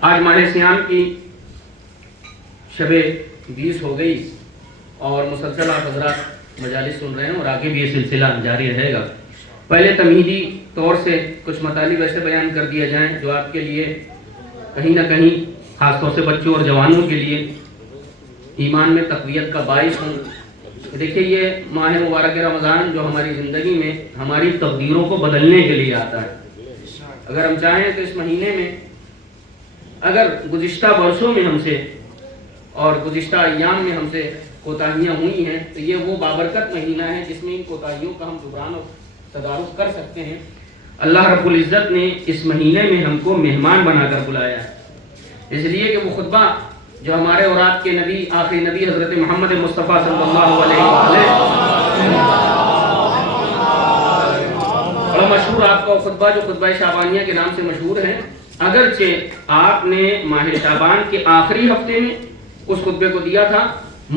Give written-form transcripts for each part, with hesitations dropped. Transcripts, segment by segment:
آج ماہ سیام کی شب 20 ہو گئی اور مسلسل آپ حضرات مجالس سن رہے ہیں اور آگے بھی یہ سلسلہ جاری رہے گا۔ پہلے تمہیدی طور سے کچھ مطالب ایسے بیان کر دیا جائیں جو آپ کے لیے کہیں نہ کہیں خاص طور سے بچوں اور جوانوں کے لیے ایمان میں تقویت کا باعث ہوں۔ دیکھیے یہ ماہ مبارک رمضان جو ہماری زندگی میں ہماری تقدیروں کو بدلنے کے لیے آتا ہے۔ اگر ہم چاہیں تو اس مہینے میں اگر گزشتہ برسوں میں ہم سے اور گزشتہ ایام میں ہم سے کوتاہیاں ہوئی ہیں تو یہ وہ بابرکت مہینہ ہے جس میں ان کوتاہیوں کا ہم جبران اور تدارک کر سکتے ہیں۔ اللہ رب العزت نے اس مہینے میں ہم کو مہمان بنا کر بلایا ہے، اس لیے کہ وہ خطبہ جو ہمارے اور آپ کے نبی آخری نبی حضرت محمد مصطفیٰ صلی اللہ علیہ وسلم بڑا مشہور آپ کا خطبہ جو خطبہ شعبانیہ کے نام سے مشہور ہے، اگرچہ آپ نے ماہ شعبان کے آخری ہفتے میں اس خطبے کو دیا تھا،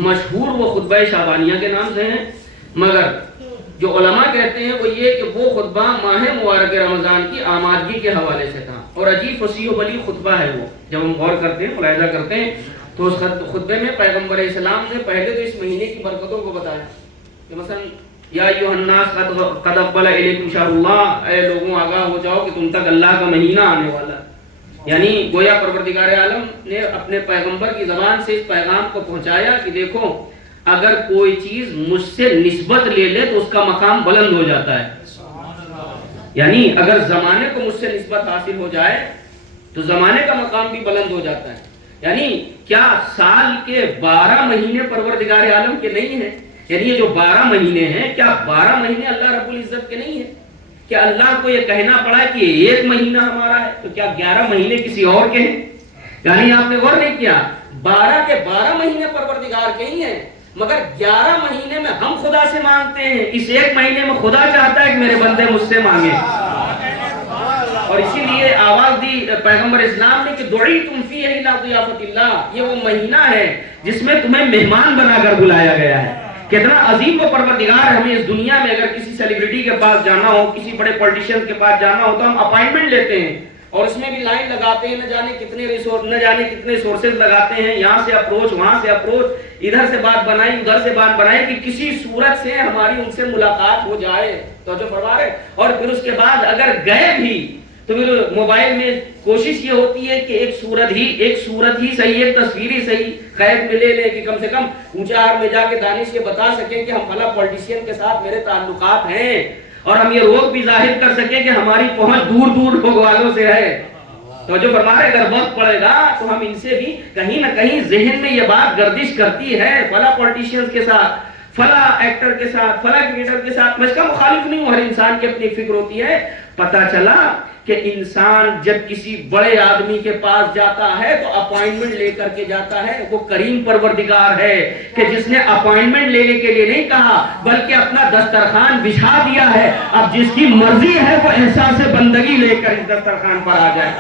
مشہور وہ خطبہ شعبانیہ کے نام سے ہے، مگر جو علماء کہتے ہیں وہ یہ کہ وہ خطبہ ماہ مبارک رمضان کی آمادگی کے حوالے سے تھا اور عجیب فصیح و بلیغ خطبہ ہے وہ۔ جب ہم غور کرتے ہیں ملاحظہ کرتے ہیں تو اس خطبے میں پیغمبر اسلام نے پہلے تو اس مہینے کی برکتوں کو بتایا کہ مثلا یا ایھا الناس قد اقبل الیکم شہر اللہ، اے لوگوں آگاہ ہو جاؤ کہ تم تک اللہ کا مہینہ آنے والا ہے۔ یعنی گویا پروردگار عالم نے اپنے پیغمبر کی زبان سے اس پیغام کو پہنچایا کہ دیکھو اگر کوئی چیز مجھ سے نسبت لے لے تو اس کا مقام بلند ہو جاتا ہے۔ یعنی اگر زمانے کو مجھ سے نسبت حاصل ہو جائے تو زمانے کا مقام بھی بلند ہو جاتا ہے۔ یعنی کیا سال کے 12 مہینے پروردگار عالم کے نہیں ہیں؟ یعنی یہ جو 12 مہینے ہیں کیا 12 مہینے اللہ رب العزت کے نہیں ہیں؟ کیا اللہ کو یہ کہنا پڑا کہ ایک مہینہ ہمارا ہے تو کیا 11 مہینے کسی اور کے ہیں؟ یعنی آپ نے غور نہیں کیا، 12 کے 12 مہینے پروردگار کے ہی ہیں، مگر 11 مہینے میں ہم خدا سے مانگتے ہیں، اس ایک مہینے میں خدا چاہتا ہے کہ میرے بندے مجھ سے مانگیں۔ اور اسی لیے آواز دی پیغمبر اسلام نے کہ دعیتم فیہ الی ضیافۃ اللہ، یہ وہ مہینہ ہے جس میں تمہیں مہمان بنا کر بلایا گیا ہے۔ کتنا عظیم و پروردگار ہمیں اس دنیا میں اگر کسی سیلیبریٹی کے پاس جانا ہو، کسی بڑے پولیٹیشین کے پاس جانا ہو تو ہم اپائنٹمنٹ لیتے ہیں اور اس میں بھی لائن لگاتے ہیں، نہ جانے کتنے سورسز لگاتے ہیں، یہاں سے اپروچ وہاں سے اپروچ، ادھر سے بات بنائی ادھر سے بات بنائی کہ کسی صورت سے ہماری ان سے ملاقات ہو جائے، توجہ فرما رہے۔ اور پھر اس کے بعد اگر گئے بھی تو پھر موبائل میں کوشش یہ ہوتی ہے کہ ایک صورت ہی صحیح، ایک تصویر ہی صحیح قید میں لے لیں کہ کم سے کم اونچا ہار میں جا کے دانش یہ بتا سکیں کہ ہم فلاں پولیٹیشین کے ساتھ میرے تعلقات ہیں، اور ہم یہ روک بھی ظاہر کر سکیں کہ ہماری پہنچ دور دور لوگ والوں سے ہے۔ تو جو فرمائے اگر وقت پڑے گا تو ہم ان سے بھی کہیں نہ کہیں ذہن میں یہ بات گردش کرتی ہے، فلاں پولیٹیشینز کے ساتھ، فلاں ایکٹر کے ساتھ، فلاں کرکٹر کے ساتھ، میں اس کا مخالف نہیں ہوں، ہر انسان کی اپنی فکر ہوتی ہے۔ پتہ چلا کہ انسان جب کسی بڑے آدمی کے پاس جاتا ہے تو اپوائنٹمنٹ لے کر کے جاتا ہے، وہ کریم پروردگار ہے کہ جس نے اپوائنٹمنٹ لینے کے لیے نہیں کہا بلکہ اپنا دسترخوان بچھا دیا ہے، اب جس کی مرضی ہے وہ احساس بندگی لے کر اس دسترخوان پر آ جائے۔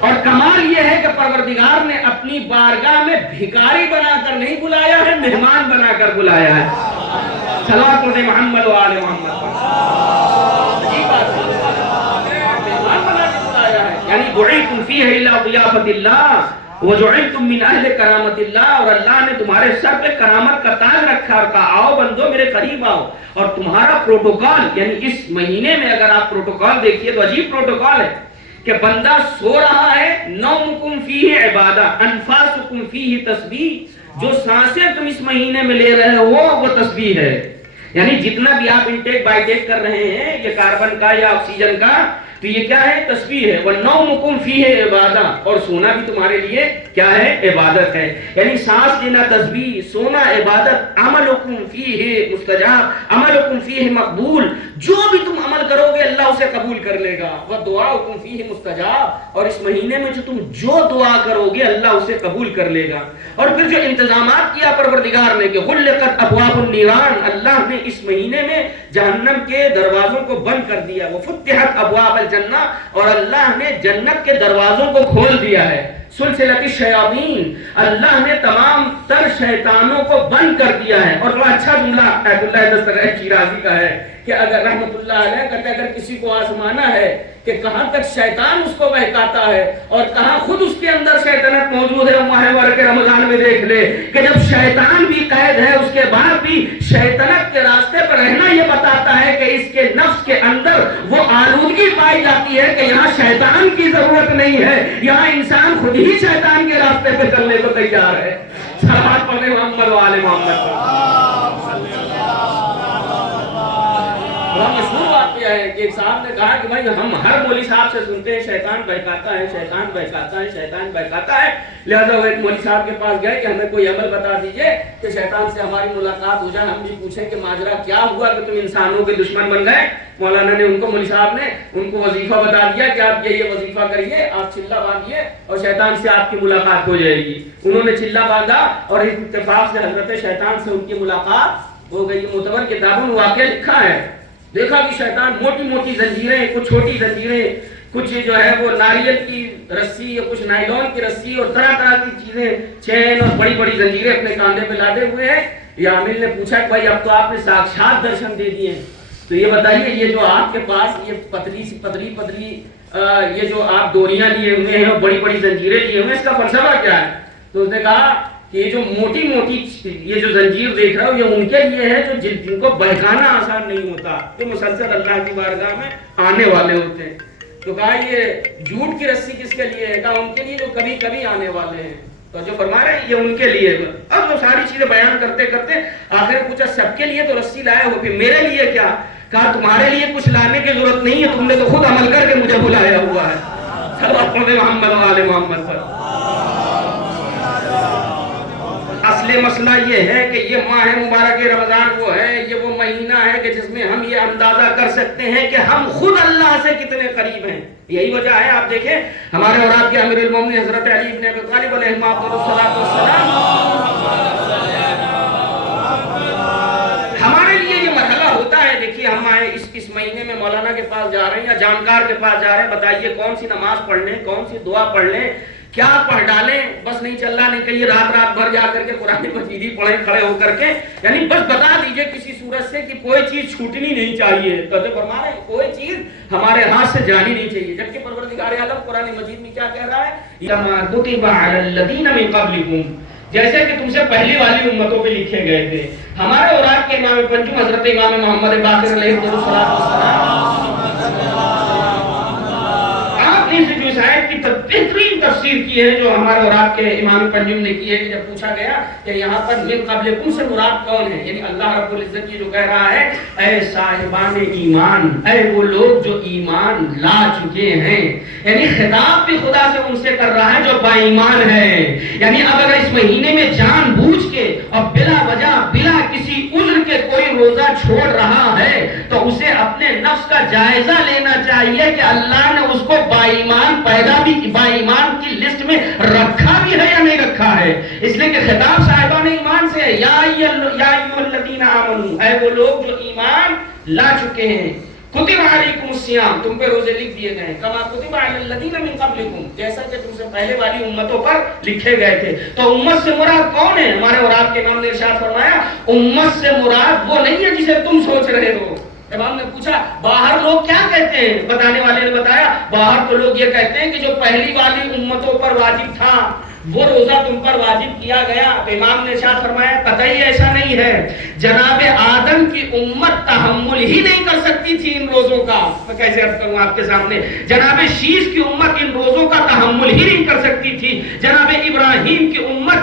اور کمال یہ ہے کہ پروردگار نے اپنی بارگاہ میں بھکاری بنا کر نہیں بلایا ہے، مہمان بنا کر بلایا ہے۔ صلوات علی محمد و آل محمد۔ عجیب بات ہے، مہمان بنا کے بلایا ہے، یعنی دعیتم فیہ الی ضیافۃ اللہ وجعلتم من اہل کرامت اللہ، اور اللہ نے تمہارے سر پہ کرامت کا تاج رکھا اور کہا آؤ بندو میرے قریب آؤ۔ اور تمہارا پروٹوکول، یعنی اس مہینے میں اگر آپ پروٹوکول دیکھیے تو عجیب پروٹوکول ہے کہ بندہ سو رہا ہے، نومکم فیہ عبادہ انفاسکم فیہ تسبیح، جو سانسیں تم اس مہینے میں لے رہے ہو وہ تسبیح ہے۔ یعنی جتنا بھی آپ انٹیک بائی ٹیک کر رہے ہیں یہ کاربن کا یا آکسیجن کا، تو یہ کیا ہے؟ تسبیح ہے۔ وَنَوْمُكُمْ فِيهِ عِبَادَةٌ، اور سونا بھی تمہارے لیے کیا ہے؟ عبادت ہے۔ یعنی سانس لینا تسبیح، سونا عبادت۔ عَمَلُكُمْ فِيهِ مُسْتَجَابٌ عَمَلُكُمْ فِيهِ مقبول، جو بھی تم عمل کرو گے اللہ اسے قبول کر لے گا۔ وَدُعَاؤُكُمْ فِيهِ مُسْتَجَابٌ، اور اس مہینے میں جو تم جو دعا کرو گے اللہ اسے قبول کر لے گا۔ اور پھر جو انتظامات کیا پروردگار نے کہ غُلِّقَتْ أَبْوَابُ النِّيرَانِ، اللہ نے اس مہینے میں جہنم کے دروازوں کو بند کر دیا۔ وَفُتِّحَتْ أَبْوَابُ الجنہ، اور اللہ نے جنت کے دروازوں کو کھول دیا ہے۔ سلسلۃ الشیاطین، اللہ نے تمام تر شیطانوں کو بند کر دیا ہے۔ اور بڑا اچھا جملہ ایت اللہ دستگیر شیرازی کا ہے کہ اگر رحمت اللہ علیہ کہتے اگر کسی کو آزمانا ہے کہ کہاں تک شیطان اس کو بہکاتا ہے اور کہاں خود اس کے اندر شیطنت موجود ہے، ماہ مبارک رمضان میں دیکھ لے کہ جب شیطان بھی قید ہے اس کے بعد بھی شیطنت کے راستے پر رہنا یہ بتاتا ہے کہ اس کے نفس کے اندر وہ آلودگی پائی جاتی ہے کہ یہاں شیطان کی ضرورت نہیں ہے، یہاں انسان خود ہی شیطان کے راستے پہ چلنے کو تیار ہے۔ صلوات پڑھیں محمد و آل محمد پر۔ مشہور واقعہ ہے کہ ایک صاحب نے کہا کہ بھائی ہم ہر مولوی صاحب سے سنتے ہیں شیطان بہکاتا ہے، شیطان بہکاتا ہے، شیطان بہکاتا ہے، لہذا وہ ایک مولوی صاحب کے پاس گئے کہ ہمیں کوئی عمل بتا دیجئے کہ شیطان سے ہماری ملاقات ہو جائے، ہم بھی پوچھیں کہ ماجرا کیا ہوا کہ تم انسانوں کے دشمن بن گئے۔ مولانا نے مولوی صاحب نے ان کو وظیفہ بتا دیا کہ آپ یہ وظیفہ کریے، آپ چلہ باندھیے اور شیطان سے آپ کی ملاقات ہو جائے گی۔ انہوں نے چلہ باندھا اور اس اتفاق سے حضرت شیطان سے ان کی ملاقات ہو گئی۔ معتبر کتابوں میں واقعہ لکھا ہے، دیکھا کہ شیطان موٹی موٹی زنجیریں، کچھ چھوٹی زنجیریں، کچھ جو ہے وہ ناریل کی رسی، کچھ نائلون کی رسی اور طرح طرح کی چیزیں، چین اور بڑی بڑی زنجیریں اپنے کاندھے پہ لادے ہوئے ہیں۔ یہ عامل نے پوچھا کہ بھائی اب تو آپ نے ساکشات درشن دے دیے، تو یہ بتائیے یہ جو آپ کے پاس یہ پتلی یہ جو آپ ڈوریاں لیے ہوئے ہیں اور بڑی بڑی زنجیریں لیے ہوئے ہیں، اس کا فلسفہ کیا ہے؟ تو اس نے کہا کہ یہ جو موٹی موٹی یہ جو زنجیر دیکھ رہا ہوں یہ ان کے لیے ہے جو جن کو بہکانا آسان نہیں ہوتا، جو مسلسل اللہ کی بارگاہ میں آنے والے ہوتے ہیں۔ تو کہا یہ جھوٹ کی رسی کس کے لیے ہے؟ کہا ان کے لیے جو کبھی کبھی آنے والے ہیں۔ تو جو فرما رہے ہیں یہ ان کے لیے۔ اب وہ ساری چیزیں بیان کرتے کرتے آخر پوچھا سب کے لیے تو رسی لائے ہو، پھر میرے لیے کیا؟ کہا تمہارے لیے کچھ لانے کی ضرورت نہیں ہے، تم نے تو خود عمل کر کے مجھے بلایا ہوا ہے۔ صلوات پڑھیں محمد و آل محمد پر۔ اصل مسئلہ یہ ہے کہ یہ ماہ مبارک رمضان وہ ہے، یہ وہ مہینہ ہے کہ جس میں ہم یہ اندازہ کر سکتے ہیں کہ ہم خود اللہ سے کتنے قریب ہیں۔ یہی وجہ ہے آپ دیکھیں ہمارے اور آپ کے امیر المومنین حضرت علی بن ابی طالب علیہ السلام، ہمارے لیے یہ مرحلہ ہوتا ہے۔ دیکھیے ہم اس مہینے میں مولانا کے پاس جا رہے ہیں یا جانکار کے پاس جا رہے ہیں، بتائیے کون سی نماز پڑھ لیں، کون سی دعا پڑھ لیں، کیا پڑھ ڈالیں؟ بس نہیں چل رہا، نہیں کہیے رات بھر جا کر کے قرآن مجید ہی پڑھیں کھڑے ہو کر کے، یعنی بس بتا دیجئے کسی صورت سے کہ کوئی چیز چھوٹنی نہیں چاہیے۔ کہتے فرما رہے ہیں کوئی چیز ہمارے ہاتھ سے جانی نہیں چاہیے، جبکہ پروردگار عالم قرآن مجید میں کیا کہہ رہا ہے؟ کما کتب علی الذین من قبلکم، جیسے کہ تم سے پہلی والی امتوں پہ لکھے گئے تھے۔ ہمارے اور آپ کے امام پنجم حضرت امام محمد باقر علیہ السلام، آپ نے جو اس آیت کی بہترین تفسیر کی ہے جو ہمارے اور آپ کے امام پنجم نے کی ہے کہ جب پوچھا گیا کہ یہاں پر من قبلکم سے مراد کون ہے، یعنی اللہ رب العزت یہ جو کہہ رہا ہے اے صاحبان ایمان، اے وہ لوگ جو ایمان لا چکے ہیں، یعنی خطاب بھی خدا سے ان سے کر رہا ہے جو با ایمان ہے۔ یعنی اب اگر اس مہینے میں جان بوجھ کے اور بلا وجہ بلا کسی عذر کے کوئی روزہ چھوڑ رہا ہے تو اسے اپنے نفس کا جائزہ لینا چاہیے کہ اللہ نے اس کو با ایمان پیدا بھی با ایمان کی لسٹ میں رکھا بھی ہے یا نہیں رکھا ہے۔ اس لیے کہ خطاب صاحبان ایمان سے ہے، یا ایھا الذین آمنو، اے وہ لوگ جو ایمان لا چکے ہیں، کتب علیکم الصیام، تم پہ روزے لکھ دیے گئے ہیں، کما کتب علی الذین من قبلکم، جیسا کہ تم سے پہلے والی امتوں پر لکھے گئے تھے۔ تو امت سے مراد کون ہے؟ ہمارے اور آپ کے امام نے ارشاد فرمایا امت سے مراد وہ نہیں ہے جسے تم سوچ رہے ہو۔ امام نے پوچھا باہر لوگ کیا کہتے ہیں؟ بتانے والے نے بتایا باہر تو لوگ یہ کہتے ہیں کہ جو پہلی والی امتوں پر واجب تھا وہ روزہ تم پر واجب کیا گیا۔ امام نے ارشاد فرمایا قطعی ایسا نہیں ہے، جناب آدم کی امت تحمل ہی نہیں کر سکتی تھی ان روزوں کا۔ میں کیسے عرض کروں آپ کے سامنے، جناب شیش کی امت ان روزوں کا تحمل ہی نہیں کر سکتی تھی، جناب ابراہیم کی امت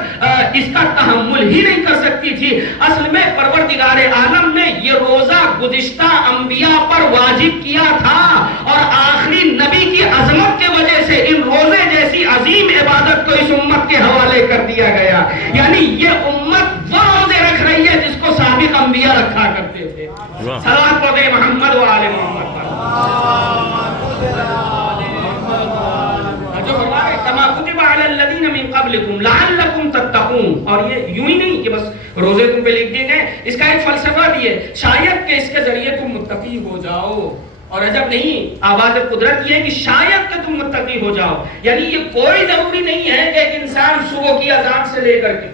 اس کا تحمل ہی نہیں کر سکتی تھی۔ اصل میں پروردگار عالم نے یہ روزہ گزشتہ انبیاء پر واجب کیا تھا اور آخری نبی کی عظمت کے وجہ سے ان روزے جیسی عظیم عبادت کو اس امت کے حوالے کر دیا گیا۔ یعنی یہ امت وہ روزے رکھ رہی ہے جس کو سابق انبیاء رکھا کرتے تھے۔ صلوات پڑھیں محمد و آل محمد پر۔ جو ہمارے کما کتب علی الذین من قبلکم لعلکم تتقون، اور یہ یوں ہی نہیں کہ بس روزے تم پہ لکھ دیے گئے، اس کا ایک فلسفہ بھی ہے، شاید کہ اس کے ذریعے تم متقی ہو جاؤ۔ اور عجب نہیں، آواز قدرت یہ ہے کہ شاید کہ تم متقی ہو جاؤ، یعنی یہ کوئی ضروری نہیں ہے کہ ایک انسان صبح کی اذان سے لے کر کے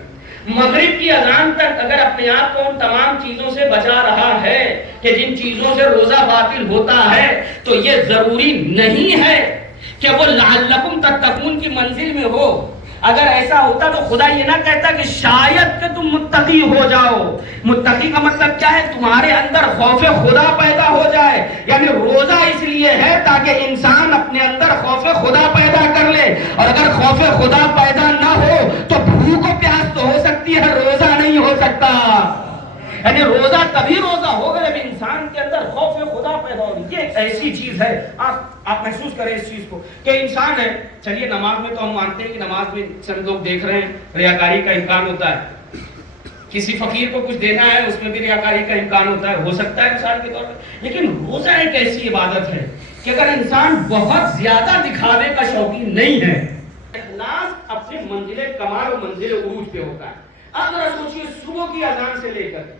مغرب کی اذان تک اگر اپنے آپ کو ان تمام چیزوں سے بچا رہا ہے کہ جن چیزوں سے روزہ باطل ہوتا ہے، تو یہ ضروری نہیں ہے کہ وہ لعلکم تتقون کی منزل میں ہو۔ اگر ایسا ہوتا تو خدا یہ نہ کہتا کہ شاید کہ تم متقی ہو جاؤ۔ متقی کا مطلب کیا ہے؟ تمہارے اندر خوف خدا پیدا ہو جائے۔ یعنی روزہ اس لیے ہے تاکہ انسان اپنے اندر خوف خدا پیدا کر لے، اور اگر خوف خدا پیدا نہ ہو تو بھوک و پیاس تو ہو سکتی ہے، روزہ نہیں ہو سکتا۔ یعنی روزہ تبھی روزہ ہوگا جب انسان کے اندر خوف خدا پیدا ہوگی۔ یہ ایک ایسی چیز ہے، آپ محسوس کریں اس چیز کو کہ انسان ہے، چلیے نماز میں تو ہم مانتے ہیں کہ نماز میں چند لوگ دیکھ رہے ہیں، ریاکاری کا امکان ہوتا ہے، کسی فقیر کو کچھ دینا ہے اس میں بھی ریاکاری کا امکان ہوتا ہے، ہو سکتا ہے مثال کے طور پر۔ لیکن روزہ ایک ایسی عبادت ہے کہ اگر انسان بہت زیادہ دکھاوے کا شوقین نہیں ہے، اخلاص اپنے منزل کمال و منزل عروج پہ ہوتا ہے۔ اب ذرا سوچیے، صبح کی اذان سے لے کر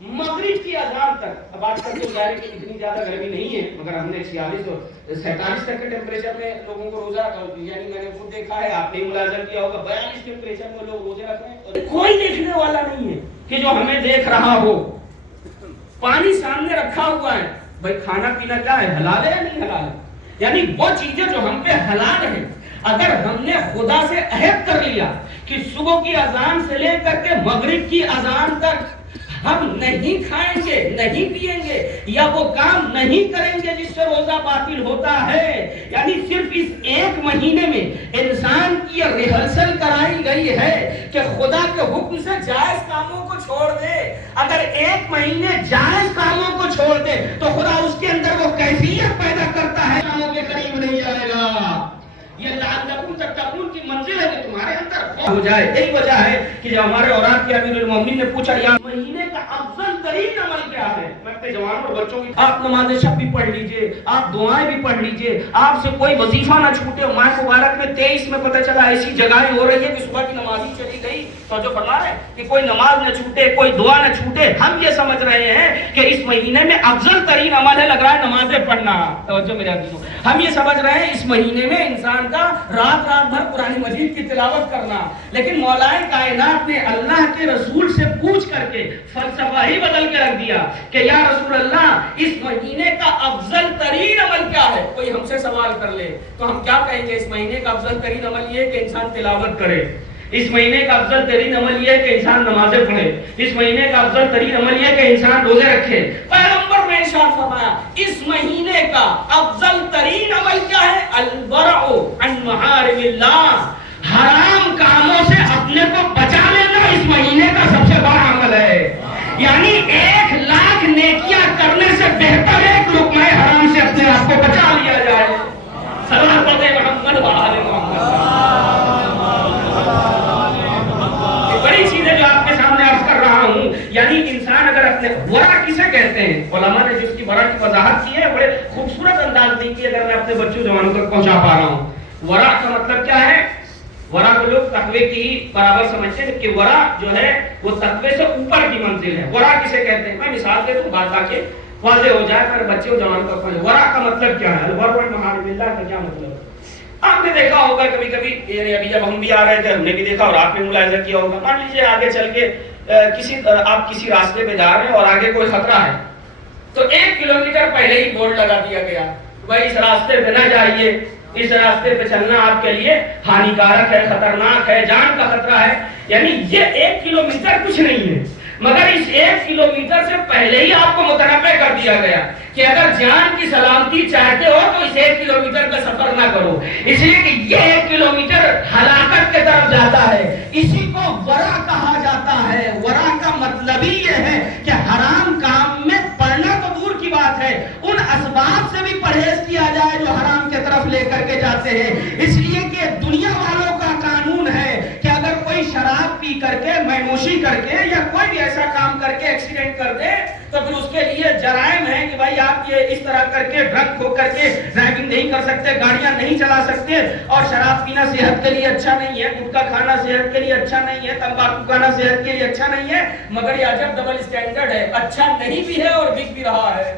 مغرب کی اذان تک، اب آج کل تو ظاہر ہے کہ اتنی زیادہ گرمی نہیں ہے، مگر ہم نے 46 اور 47 تک کے ٹیمپریچر میں لوگوں کو روزہ، یعنی میں نے خود دیکھا ہے، آپ نے ملاحظہ کیا ہوگا، 42 ٹیمپریچر میں لوگ روزے رکھ رہے ہیں اور کوئی دیکھنے والا نہیں ہے کہ جو ہمیں دیکھ رہا ہو۔ پانی سامنے رکھا ہوا ہے، بھائی کھانا پینا کیا ہے، حلال ہے یا نہیں حلال ہے؟ یعنی وہ چیزیں جو ہم پہ حلال ہیں، اگر ہم نے خدا سے عہد کر لیا کہ صبح کی اذان سے لے کر کے مغرب کی اذان تک ہم نہیں کھائیں گے، نہیں پیئیں گے، یا وہ کام نہیں کریں گے جس سے روزہ باطل ہوتا ہے، یعنی صرف اس ایک مہینے میں انسان کی یہ ریہرسل کرائی گئی ہے کہ خدا کے حکم سے جائز کاموں کو چھوڑ دے۔ اگر ایک مہینے جائز کاموں کو چھوڑ دے تو خدا اس کے اندر وہ کیفیت پیدا کرتا ہے، کاموں کے قریب نہیں جائے گا۔ یہ لعلکم تتقون کی منزل ہے کہ تمہارے اندر خوف ہو جائے۔ یہی وجہ ہے کہ جب ہمارے اولاد کے امیر المومنین نے پوچھا یا مہینے کا افضل ترین عمل کیا ہے، میں اپنے جوانوں اور بچوں کی، آپ نماز شب بھی پڑھ لیجئے، آپ دعائیں بھی پڑھ لیجئے، آپ سے کوئی وظیفہ نہ چھوٹے۔ ماہ مبارک میں 23 میں پتہ چلا ایسی جگہیں ہو رہی ہے کہ صبح کی نماز ہی چلی گئی، تو جو فرما رہے ہیں کہ کوئی نماز نہ چھوٹے، کوئی دعا نہ چھوٹے۔ ہم یہ سمجھ رہے ہیں کہ اس مہینے میں افضل ترین عمل ہے، لگ رہا ہے نمازیں پڑھنا۔ توجہ میرے عزیزوں، ہم یہ سمجھ رہے ہیں اس مہینے میں انسان کا رات رات بھر قرآن مجید کی تلاوت کرنا، لیکن مولا کائنات نے اللہ کے رسول سے پوچھ کر کے فلسفہ ہی بدل کے رکھ دیا کہ یا رسول اللہ اس مہینے کا افضل ترین عمل کیا ہے؟ کوئی ہم سے سوال کر لے تو ہم کیا کہیں گے؟ اس مہینے کا افضل ترین عمل یہ ہے کہ انسان تلاوت کرے، اس مہینے کا افضل ترین عمل یہ ہے کہ انسان نمازیں پڑھے، اس مہینے کا افضل ترین عمل یہ ہے کہ انسان روزے رکھے۔ پیغمبر نے ارشاد فرمایا اس مہینے کا افضل ترین عمل کیا ہے؟ الورع عن محارم اللہ، حرام کاموں سے اپنے کو بچا لینا اس مہینے کا سب سے بڑا عمل ہے۔ یعنی 1,00,000 نیکیاں کرنے سے بہتر ہے کہ لقمہ حرام سے اپنے آپ کو بچا لیا جائے۔ صلوات محمد و آل محمد۔ بڑی چیز ہے جو آپ کے سامنے عرض کر رہا ہوں، یعنی انسان اگر اپنے ورع کسے کہتے ہیں، علماء نے جس کی ورع کی وضاحت کی ہے بڑے خوبصورت انداز میں کی، اگر میں اپنے بچوں جوانوں تک پہنچا پا رہا ہوں۔ ورع کا مطلب کیا ہے؟ ورع کو لوگ تقوی کی برابر سمجھتے ہیں کہ ورع جو ہے وہ تقوی سے اوپر کی منزل ہے۔ ورع کسے کہتے ہیں؟ میں مثال دے دوں بات تاکہ واضح ہو جائے میرے بچے اور جوانوں تک پہنچے۔ ورع کا مطلب کیا ہے؟ الورع عن محارم اللہ کا کیا مطلب ہے؟ آپ نے دیکھا ہوگا کبھی کبھی، یعنی ابھی جب ہم بھی آ رہے تھے ہم نے بھی دیکھا اور آپ نے ملاحظہ کیا ہوگا، مان لیجیے آگے چل کے آپ کسی راستے پہ جا رہے ہیں اور آگے کوئی خطرہ ہے تو 1 کلومیٹر پہلے ہی بورڈ لگا دیا گیا، بھائی اس راستے پہ نہ جائیے، اس راستے پہ چلنا آپ کے لیے ہانیکارک ہے، خطرناک ہے، جان کا خطرہ ہے۔ یعنی یہ 1 کلومیٹر کچھ نہیں ہے، مگر اس 1 کلومیٹر سے پہلے ہی آپ کو متنبع کر دیا گیا کہ اگر جان کی سلامتی چاہتے ہو تو اس 1 کلومیٹر کا سفر نہ کرو، اس لیے کہ یہ 1 کلومیٹر ہلاکت کے طرف جاتا ہے۔ اسی کو ورع کہا جاتا ہے۔ ورع کا مطلب ہی یہ ہے کہ حرام کام میں پڑنا تو دور کی بات ہے، ان اسباب سے بھی پرہیز کیا جائے جو حرام کے طرف لے کر کے جاتے ہیں۔ اس لیے کہ دنیا والوں کا قانون ہے کہ اگر کوئی شراب پی کر کے، مینوشی کر کے یا کوئی بھی ایسا کام کر کے ایکسیڈنٹ کر دے تو پھر اس کے لیے جرائم ہے کہ بھائی آپ یہ اس طرح کر کے ڈرگ ہو کر کے ڈرائیونگ نہیں کر سکتے، گاڑیاں نہیں چلا سکتے، اور شراب پینا صحت کے لیے اچھا نہیں ہے، گٹکا کھانا صحت کے لیے اچھا نہیں ہے، تمباکو کھانا صحت کے لیے اچھا نہیں ہے۔ مگر یہ عجب ڈبل اسٹینڈرڈ ہے، اچھا نہیں بھی ہے اور بک بھی رہا ہے،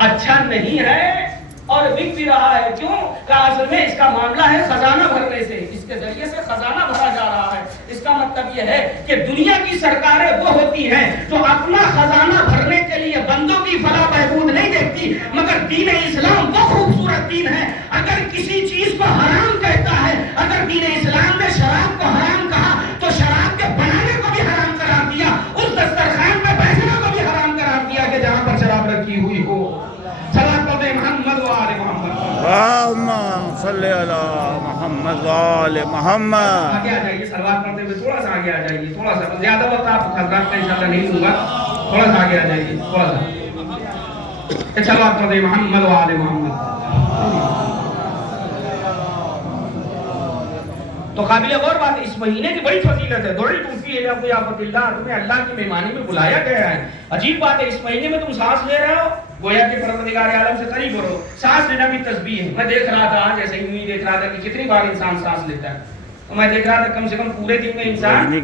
اچھا نہیں ہے اور بک بھی رہا ہے۔ کیوں کہ اصل میں اس کا معاملہ ہے خزانہ بھرنے سے، اس کے ذریعے سے خزانہ بھرا جا رہا ہے۔ اس کا مطلب یہ یہ ہے کہ دنیا کی سرکاریں وہ ہوتی ہیں جو اپنا خزانہ بھرنے کے لیے بندوں کی فلاح بہبود نہیں دیکھتی، مگر دین اسلام وہ خوبصورت دین ہے، اگر کسی چیز کو حرام کہتا ہے، اگر دین اسلام نے شراب کو حرام کہا تو شراب کے بنانے کو بھی حرام قرار دیا، اس دسترخوان پہ بیٹھنے کو بھی حرام قرار دیا کہ جہاں پر شراب رکھی ہوئی ہو۔ صلوات پڑھیں محمد و آل محمد۔ اللہم صلی علی محمد و آل محمد۔ آگے آ جائیے، صلوات پڑھتے ہوئے تھوڑا سا آگے آ جائیے، تھوڑا سا، زیادہ وقت آپ حضرات کا انشاءاللہ نہیں دوں گا، تھوڑا سا آگے آ جائیے، تھوڑا سا۔ صلوات پڑھیں محمد و آل محمد۔ تو قابل غور بات ہے، اس مہینے کی بڑی فضیلت ہے۔ دعیتم فیہ لضیافۃ اللہ، تمہیں اللہ کی مہمانی میں بلایا گیا ہے۔ عجیب بات ہے، اس مہینے میں تم سانس لے رہے ہو، گویا کہ پروردگار عالم سے قریب ہو رہے ہو۔ سانس لینا بھی تسبیح ہے۔ میں دیکھ رہا تھا آج ایسے ہی دیکھ رہا تھا کہ کتنی بار انسان سانس لیتا ہے، تو میں دیکھ رہا تھا کم سے کم پورے دن میں انسان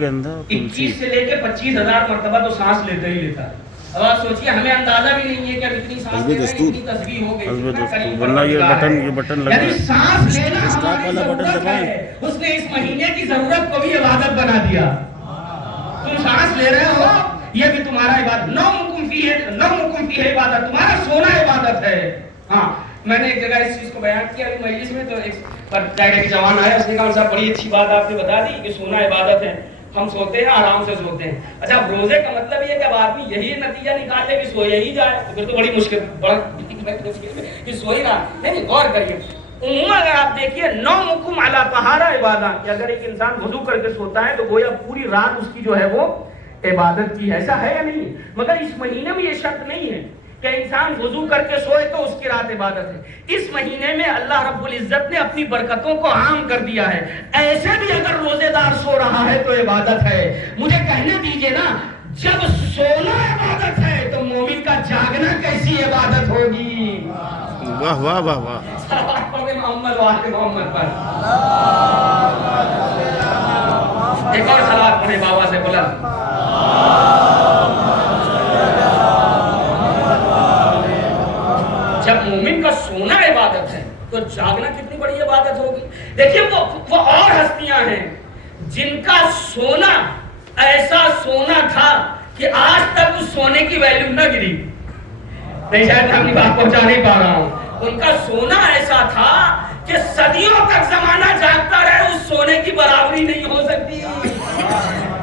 21 سے لے کے 25,000 مرتبہ تو سانس لیتا ہی لیتا ہے۔ اب آپ سوچئے، ہمیں اندازہ بھی نہیں ہے کہ اب اتنی سانس لے رہے ہیں، اتنی تسبیح ہو گئی، ورنہ یہ بٹن لگا یعنی سانس لینا ہماری ضرورت ہے، اس نے اس مہینے کی ضرورت کو بھی عبادت بنا دیا۔ تم سانس لے رہے ہو، یہ بھی تمہارا عبادت۔ نومکم فیہ عبادت، تمہارا سونا عبادت ہے۔ ہاں، میں نے ایک جگہ اس چیز کو بیان کیا ابھی مجلس میں، تو ایک جوان آیا، اس نے کہا صاحب بڑی اچھی بات آپ نے بتا دی کہ سونا عبادت ہے، ہم سوتے ہیں آرام سے سوتے ہیں۔ اچھا، روزے کا مطلب یہ ہے کہ اب آدمی یہی نتیجہ نکالے کہ سوئے ہی جائے، تو پھر تو بڑی مشکل کہ سوئی نہ۔ نہیں، غور کریے، عموماً اگر آپ دیکھیے نومکم علی طہارہ عبادت، کہ اگر ایک انسان وضو کر کے سوتا ہے تو گویا پوری رات اس کی جو ہے وہ عبادت کی، ایسا ہے یا نہیں؟ مگر اس مہینے میں یہ شرط نہیں ہے کہ انسان وضو کر کے سوئے تو اس کی رات عبادت ہے۔ اس مہینے میں اللہ رب العزت نے اپنی برکتوں کو عام کر دیا ہے، ایسے بھی اگر روزے دار سو رہا ہے تو عبادت ہے۔ مجھے کہنے دیجئے نا، جب سونا عبادت ہے تو مومن کا جاگنا کیسی عبادت ہوگی؟ واہ واہ واہ واہ۔ صلوات پڑھیں محمد و آل محمد پر۔ ایک اور صلوات پڑھیں بابا سے بلند۔ جب مومن کا سونا عبادت ہے تو جاگنا کتنی بڑی عبادت ہوگی۔ دیکھیے، وہ اور ہستیاں ہیں جن کا سونا ایسا سونا تھا کہ آج تک اس سونے کی ویلیو نہ گری۔ نہیں، شاید میں اپنی بات پہنچا نہیں پا رہا ہوں۔ ان کا سونا ایسا تھا کہ صدیوں تک زمانہ جاگتا رہے، اس سونے کی برابری نہیں ہو سکتی۔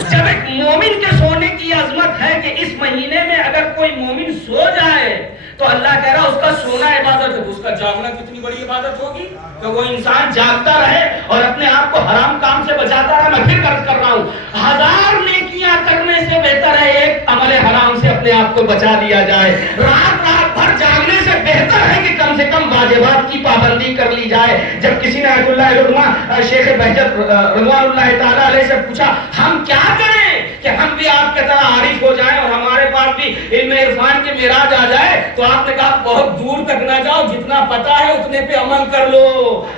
جب ایک مومن کے سونے کی عظمت ہے کہ اس مہینے میں اگر کوئی مومن سو جائے تو اللہ کہہ رہا اس کا سونا عبادت ہے، اس کا جاگنا کتنی بڑی عبادت ہوگی کہ وہ انسان جاگتا رہے اور اپنے آپ کو حرام کام سے بچاتا رہے۔ میں پھر عرض کر رہا ہوں، 1000 نیکیاں کرنے سے بہتر ہے ایک عمل حرام سے اپنے آپ کو بچا لیا جائے۔ رات بھر جاگنے سے بہتر ہے کہ کم سے کم واجبات کی پابندی کر لی جائے۔ جب کسی نے آیت اللہ رضوان شیخ بہجت رضوان اللہ تعالیٰ علیہ سے پوچھا ہم کیا کریں کہ ہم بھی آپ کے طرح عارف ہو جائیں اور ہمارے پاس بھی علم عرفان کی معراج آ جائے، تو آپ نے کہا بہت دور تک نہ جاؤ، جتنا پتا ہے اتنے پہ عمل کر لو،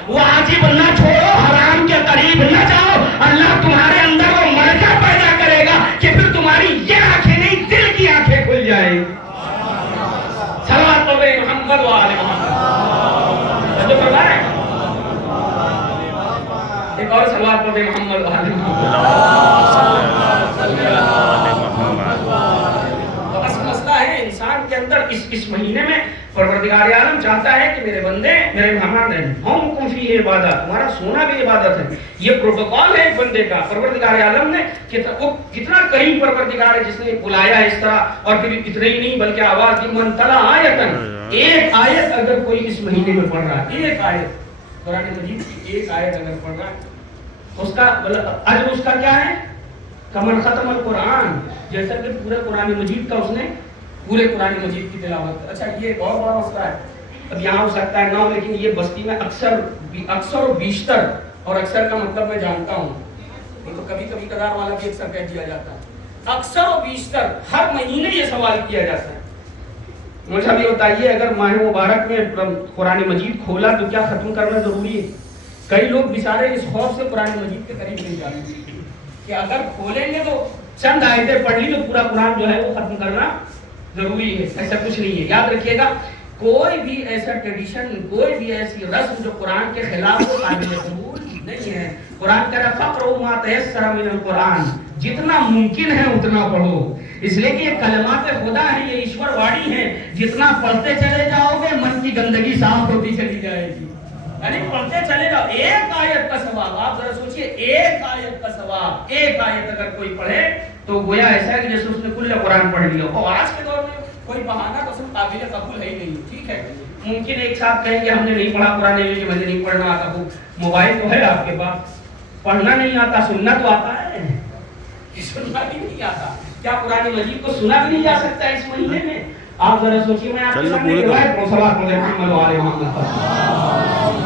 واجب نہ چھوڑو، حرام کے قریب نہ جاؤ، اللہ تمہارے اندر وہ ملکہ پیدا کرے گا کہ پھر تمہاری یہ آنکھیں نہیں دل کی آنکھیں کھل جائیں۔ صلوات پڑھیں محمد و آل محمد۔ جو فرمایا ہے ایک اور صلوات پڑھیں محمد و آل محمد۔ تو اصل مسئلہ ہے انسان کے اندر اس مہینے میں پروردگار عالم چاہتا ہے کہ میرے بندے میرے مہمان ہیں، ہم فیہ عبادت، تمہارا سونا بھی عبادت ہے۔ یہ پروٹوکول ہے ایک بندے کا۔ پروردگار عالم نے وہ کتنا کریم پروردگار ہے جس نے بلایا اس طرح، اور پھر اتنا ہی نہیں بلکہ آواز دی من تلا آیتن، ایک آیت اگر کوئی اس مہینے میں پڑھ رہا ہے، ایک آیت قرآن مجید کی ایک آیت اگر پڑھ رہا ہے، اس کا اجر اس کا کیا ہے؟ کمن ختم القرآن، جیسا کہ پورے قرآن مجید کا اس نے پورے قرآن مجید کی تلاوت۔ اچھا، یہ بہت بڑا مسئلہ ہے، اب یہاں ہو سکتا ہے نہ ہو، لیکن یہ بستی میں اکثر و بیشتر، اور اکثر کا مطلب میں جانتا ہوں، تو کبھی کبھی قدار والا بھی اکثر کہہ دیا جاتا ہے، اکثر و بیشتر ہر مہینے یہ سوال کیا جاتا ہے، مجھے ابھی بتائیے اگر ماہ مبارک میں قرآن مجید کھولا تو کیا ختم کرنا ضروری ہے؟ کئی لوگ بیچارے اس خوف سے قرآن مجید کے قریب نہیں جاتے کہ اگر کھولیں گے تو چند آیتیں پڑھ لی تو پورا قرآن جو ہے وہ ختم کرنا ضروری ہے۔ ایسا کچھ نہیں ہے، یاد رکھیے گا، کوئی بھی ایسا ٹریڈیشن، کوئی بھی ایسی رسم جو قرآن کے خلاف ہو قابل قبول نہیں ہے۔ قرآن کہہ رہا فقرؤ ما تیسر من القرآن، جتنا ممکن ہے اتنا پڑھو، اس لیے کہ یہ کلمات خدا ہیں، یہ ایشور واڑی ہیں، جتنا پڑھتے چلے جاؤ گے من کی گندگی صاف ہوتی چلی جائے گی، یعنی پڑھتے چلے جاؤ، ایک آیت کا ثواب، آپ ذرا سوچئے ایک آیت کا ثواب، ایک آیت اگر کوئی پڑھے تو گویا ایسا ہے کہ جیسے اس نے کل قرآن پڑھ لیا ہو۔ اور آج کے دور میں کوئی بہانہ قسم قابل قبول ہے ہی نہیں، ٹھیک ہے، ممکن ایک ساتھ کہیں کہ ہم نے نہیں پڑھا قرآن، کہ مجھے نہیں پڑھنا آتا، موبائل تو ہے آپ کے پاس، پڑھنا نہیں آتا، سننا تو آتا ہے، سننا بھی نہیں آتا، کیا قرآن مجید کو سنا بھی نہیں جا سکتا اس مہینے میں؟ آپ ذرا سوچیے، میں آپ کے سامنے روایت پڑھوں، صلوات پڑھیں محمد و آل محمد پر۔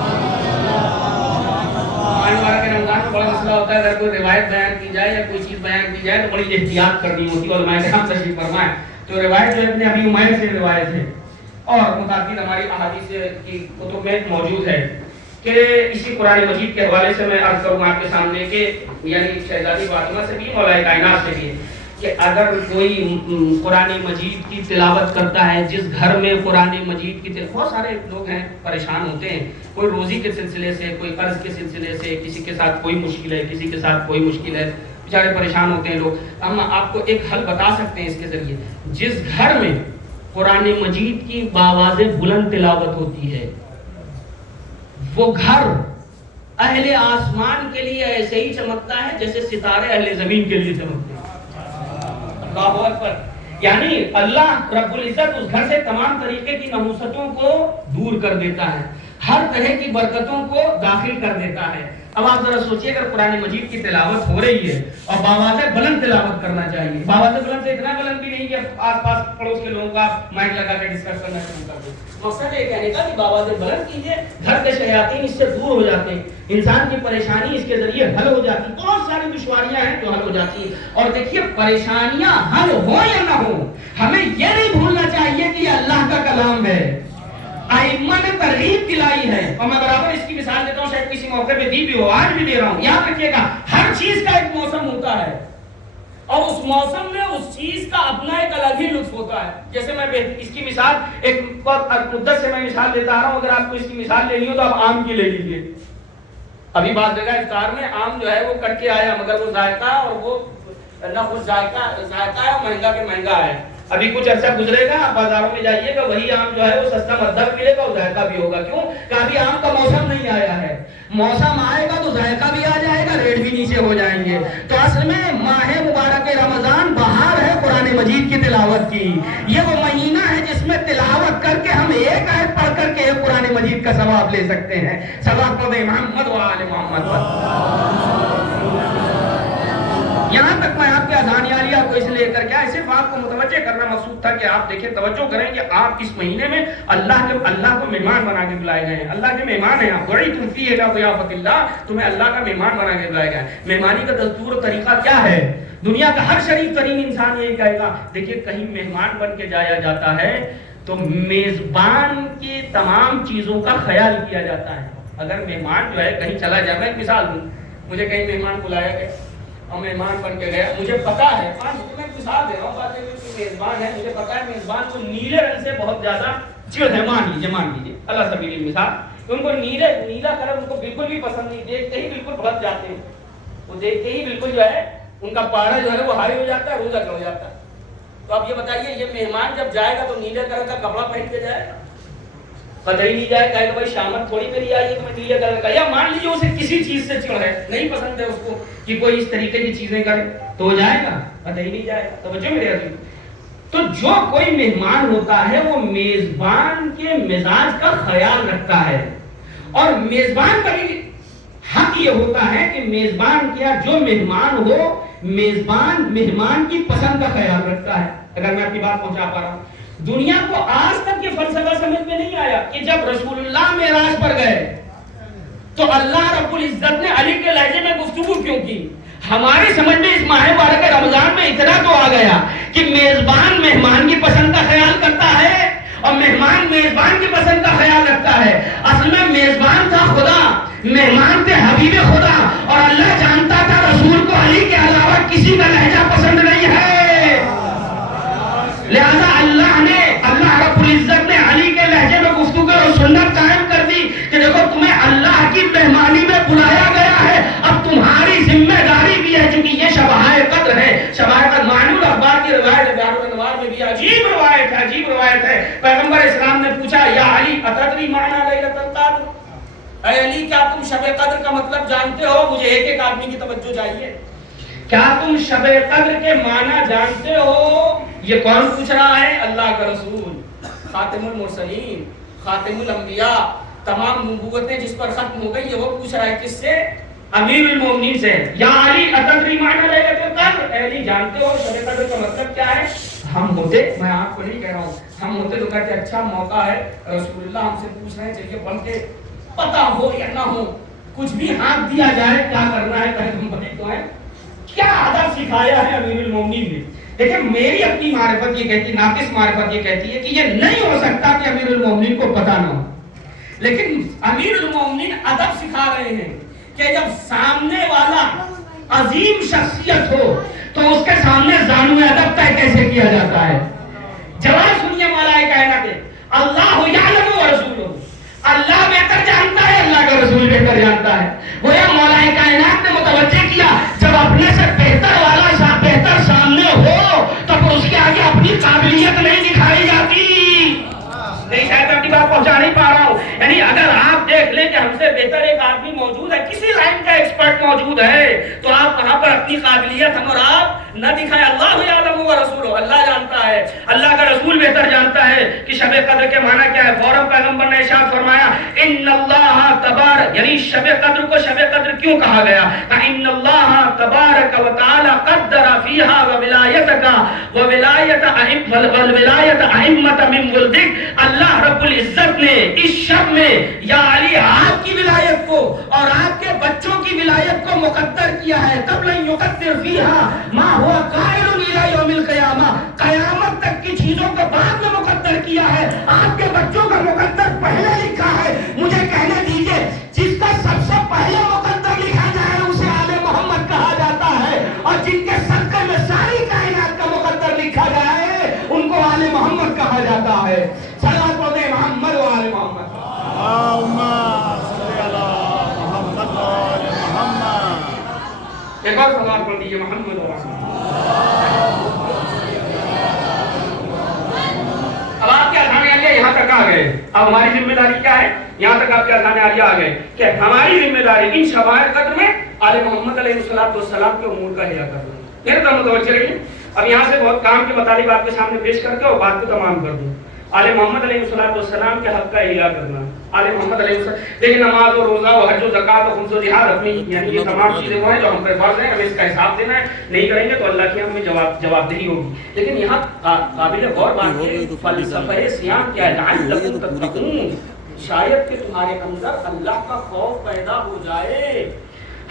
کے رمضان میں بڑا مسئلہ ہوتا ہے، اگر کوئی روایت بیان کی جائے یا کوئی چیز بیان کی جائے تو بڑی احتیاط کرنی ہوتی ہے، علماء کرام تشریف فرمائیں۔ تو روایت جو ابن ابی عمیر سے روایت ہے اور متعدد ہماری احادیث کی کتب میں موجود ہے کہ اسی قرآن مجید کے حوالے سے میں عرض کروں آپ کے سامنے کہ یعنی شہزادی فاطمہ سے بھی مولا کائنات سے بھی کہ اگر کوئی قرآن مجید کی تلاوت کرتا ہے، جس گھر میں قرآن مجید کی تلاوت، بہت سارے لوگ ہیں پریشان ہوتے ہیں، کوئی روزی کے سلسلے سے، کوئی قرض کے سلسلے سے، کسی کے ساتھ کوئی مشکل ہے، کسی کے ساتھ کوئی مشکل ہے، بیچارے پریشان ہوتے ہیں لوگ۔ ہم آپ کو ایک حل بتا سکتے ہیں اس کے ذریعے، جس گھر میں قرآن مجید کی باواز بلند تلاوت ہوتی ہے وہ گھر اہل آسمان کے لیے ایسے ہی چمکتا ہے جیسے ستارے اہل زمین کے لیے چمکتے ہیں۔ اللہ اکبر، یعنی اللہ رب العزت اس گھر سے تمام طریقے کی نحوستوں کو دور کر دیتا ہے، ہر طرح کی برکتوں کو داخل کر دیتا ہے۔ اب آپ ذرا سوچئے اگر قرآن مجید کی تلاوت ہو رہی ہے اور باواز بلند تلاوت کرنا چاہیے، باواز بلند سے اتنا بلند بھی نہیں کہ آس پاس پڑوس کے لوگوں کا مائک لگا کے ڈسکس کرنا شروع کر دیں، مقصد یہ کہنے کا کہ باواز بلند کیجئے، گھر کے شیاطین اس سے دور ہو جاتے ہیں، انسان کی پریشانی اس کے ذریعے حل ہو جاتی، بہت ساری دشواریاں ہیں جو حل ہو جاتی ہیں۔ اور دیکھیے پریشانیاں حل ہو یا نہ ہو، ہمیں یہ نہیں بھولنا چاہیے کہ یہ اللہ کا کلام ہے، ائمہ نے ترغیب دلائی ہے، اور میں برابر اس کی مثال دیتا ہوں، شاید کسی موقع پہ دی بھی ہو، آج بھی دے رہا ہوں، یاد رکھیے گا ہر چیز کا ایک موسم ہوتا ہے اور اس موسم میں اس چیز کا اپنا ایک الگ ہی لطف ہوتا ہے۔ جیسے میں اس کی مثال ایک مدت سے میں مثال دیتا آ رہا ہوں، اگر آپ کو اس کی مثال لینی ہو تو آپ آم کی لے لیجیے۔ ابھی بعض جگہ افطار میں آم جو ہے وہ کٹ کے آیا، مگر وہ ذائقہ اور وہ نہ خود ذائقہ ہے اور مہنگا کے مہنگا ہے۔ ابھی کچھ عرصہ گزرے گا، آپ بازاروں میں جائیے گا، وہی آم جو ہے وہ سستا مدد ملے گا اور ذائقہ بھی ہوگا۔ کیوں کہ ابھی آم کا موسم نہیں آیا ہے، موسم آئے گا تو ذائقہ بھی آ جائے گا، ریٹ بھی نیچے ہو جائیں گے۔ تو اصل میں ماہ مبارک رمضان بہار ہے قرآن مجید کی تلاوت کی، یہ وہ مہینہ ہے جس میں تلاوت کر کے ہم ایک آیت پڑھ کر کے قرآن مجید کا ثواب لے سکتے ہیں۔ ثواب پڑھیں محمد و آل محمد۔ یہاں تک میں آپ کے اذان عالیہ کو اس لے کر کیا صرف آپ کو متوجہ کرنا مقصود تھا کہ آپ دیکھیں، توجہ کریں کہ آپ اس مہینے میں اللہ کو مہمان بنا کے بلائے گئے ہیں، اللہ کے مہمان ہیں آپ، بڑی تم فی الی ضیافت اللہ، تمہیں اللہ کا مہمان بنا کے بلائے گئے ہیں۔ مہمانی کا دستور و طریقہ کیا ہے؟ دنیا کا ہر شریف ترین انسان یہی کہے گا، دیکھیے کہیں مہمان بن کے جایا جاتا ہے تو میزبان کی تمام چیزوں کا خیال کیا جاتا ہے۔ اگر مہمان جو ہے کہیں چلا جائے، میں ایک مثال دوں، مجھے کہیں مہمان بلایا گیا اور مہمان بن کے گیا، مجھے پتا ہے، میں مثال دے رہا ہوں، بات ہے میزبان ہے، مجھے پتا ہے میزبان کو نیلے رنگ سے بہت زیادہ چڑ ہے، مان لیجیے اللہ سبیل المثال، کہ ان کو نیلا کلر ان کو بالکل بھی پسند نہیں، دیکھتے ہی بالکل بھڑک جاتے ہیں، وہ دیکھتے ہی بالکل جو ہے ان کا پاڑا جو ہے وہ ہائی ہو جاتا ہے، روزہ ہو جاتا ہے۔ تو اب یہ بتائیے یہ مہمان جب جائے گا تو نیلے کلر کا کپڑا پہن کے جائے گا؟ پتہ ہی نہیں جائے گا کہ بھائی شامت تھوڑی میری آئی ہے تو میں نیلے کلر کا، یا مان لیجیے اسے کسی چیز سے چڑ ہے، نہیں پسند ہے اس کو کہ کوئی اس طریقے کی چیزیں کرے، تو ہو جائے گا؟ پتہ ہی نہیں جائے گا۔ توجہ میرے عزیز، تو جو کوئی مہمان ہوتا ہے وہ میزبان کے مزاج کا خیال رکھتا ہے، اور میزبان کا بھی حق یہ ہوتا ہے کہ میزبان کیا جو مہمان ہو، میزبان مہمان کی پسند کا خیال رکھتا ہے۔ اگر میں اپنی بات پہنچا پا رہا ہوں، دنیا کو آج تک یہ فلسفہ سمجھ میں نہیں آیا کہ جب رسول اللہ معراج پر گئے تو اللہ رب العزت نے علی کے لہجے میں گفتگو کیوں کی؟ ہماری سمجھ میں اس ماہ مبارک رمضان میں اتنا تو آ گیا کہ میزبان مہمان کی پسند کا خیال کرتا ہے اور مہمان میزبان کی پسند کا خیال رکھتا ہے۔ اصل میں میزبان تھا خدا، مہمان تھے حبیب خدا، اور اللہ جانتا تھا رسول کو علی کے علاوہ کسی کا لہجہ پسند نہیں ہے، لہذا اللہ رب العزت نے علی کے لہجے میں گفتگو اور سنت قائم کر دی کہ دیکھو تمہیں اللہ کی مہمانی میں بلایا گیا ہے، روایت ہے پیغمبر اسلام نے پوچھا یا علی اتدری معنی لیلۃ القدر، اے علی کیا تم شب قدر کا مطلب جانتے ہو؟ مجھے ایک ایک آدمی کی توجہ چاہیے، کیا تم شب قدر کے معنی جانتے ہو؟ یہ کون پوچھ رہا ہے؟ اللہ کا رسول، خاتم المرسلین، خاتم الانبیاء، تمام نبوتیں جس پر ختم ہو گئی، یہ وہ پوچھ رہا ہے کس سے؟ امیر المومنین سے۔ یا علی اتدری معنی لیلۃ القدر، اے علی جانتے ہو شب قدر کا مطلب کیا ہے؟ ہم ہوتے، میں آپ کو نہیں کہہ رہا ہوں، ہم ہوتے تو کہتے اچھا موقع ہے، رسول اللہ ہم سے پوچھ رہے ہیں، چلیے پڑھ کے پتہ ہو یا نہ ہو کچھ بھی ہاتھ دیا جائے، کیا کرنا ہے پہلے ہم بنے تو ہیں۔ کیا ادب سکھایا ہے امیر المومنین نے۔ لیکن میری اپنی معرفت یہ کہتی، ناقص معرفت یہ کہتی ہے کہ یہ نہیں ہو سکتا کہ امیر المومنین کو پتہ نہ ہو، لیکن امیر المومنین ادب سکھا رہے ہیں کہ جب سامنے والا عظیم شخصیت ہو تو اس کے سامنے زانو ادب طے کیسے کیا جاتا ہے۔ جواب سنیے مولا کائنات، اللہ یعلم و رسولہ، اللہ بہتر جانتا ہے، اللہ کا رسول بہتر جانتا ہے۔ وہ مولا کائنات نے متوجہ کیا جب اپنے سے بہتر والا بہتر سامنے ہو تب اس کے آگے اپنی قابلیت نہیں دکھائی جاتی۔ نہیں شاید اپنی بات پہنچا نہیں پا رہا ہوں، یعنی اگر آپ دیکھ لیں کہ ہم سے بہتر ایک آدمی موجود ہے، کسی لائن کا ایکسپرٹ موجود ہے، تو آپ وہاں پر اپنی قابلیت ہم اور آپ نہ دکھائے۔ اللہ یعلم و رسولہ، اللہ جانتا ہے، اللہ کا رسول بہتر جانتا ہے کہ شب قدر کے معنی کیا ہے۔ فوراً پیغمبر نے ارشاد فرمایا ان اللہ تبارک، یعنی شب قدر کو شب قدر کیوں کہا گیا؟ ان اللہ تبارک و تعالی قدر فیہا وولایتک وولایت ائمۃ من ولدک، اللہ رب العزت نے اس شب میں یا علی آپ کی ولایت کو اور آپ کے بچوں کی ولایت کو مقدر کیا ہے۔ قبل ان یقدر فیہا ما ہوا قائل الی یوم القیامہ، قیامت تک کی چیزوں کو بعد میں مقدر کیا ہے، آپ کے بچوں کا مقدر پہلے لکھا ہے۔ مجھے کہنے دیجئے جس کا سب سے پہلے مقدر لکھا جائے اسے آل محمد کہا جاتا ہے، اور جن کے صدقے میں ساری کائنات کا مقدر لکھا جائے ان کو آل محمد کہا جاتا ہے۔ صلوات پڑھیں محمد و آل محمد۔ اللہم صلی علی محمد و آل محمد۔ ایک اور صلوات پڑھ دیجیے محمد و آل محمد۔ اب آپ کے اذان عالیہ یہاں تک آ گئے، اب ہماری ذمہ داری کیا ہے؟ یہاں تک آپ کے اذان عالیہ آ گئے کہ ہماری ذمہ داری ان شبائے قدر میں آل محمد علیہ السلام کے امور کا حیا کرنا۔ میرے طرف متوجہ رہیے، اب یہاں سے بہت کام کے مطالب آپ کے سامنے پیش کر کے اور بات کو تمام کر دوں۔ آل محمد علیہ السلام کے حق کا احیا کرنا، آل محمد علیہ السلام، لیکن نماز و روزہ و حج و زکات و خمس و جہاد اپنی، یعنی یہ تمام چیزیں وہ ہیں جو ہم پر فرض ہیں، ہمیں اس کا حساب دینا ہے، نہیں کریں گے تو اللہ کی ہمیں جواب دہی ہوگی۔ لیکن یہاں قابل غور بات ہے فلسفہ صیام کیا ہے؟ لعلکم تتقون، شاید کہ تمہارے اندر اللہ کا خوف پیدا ہو جائے۔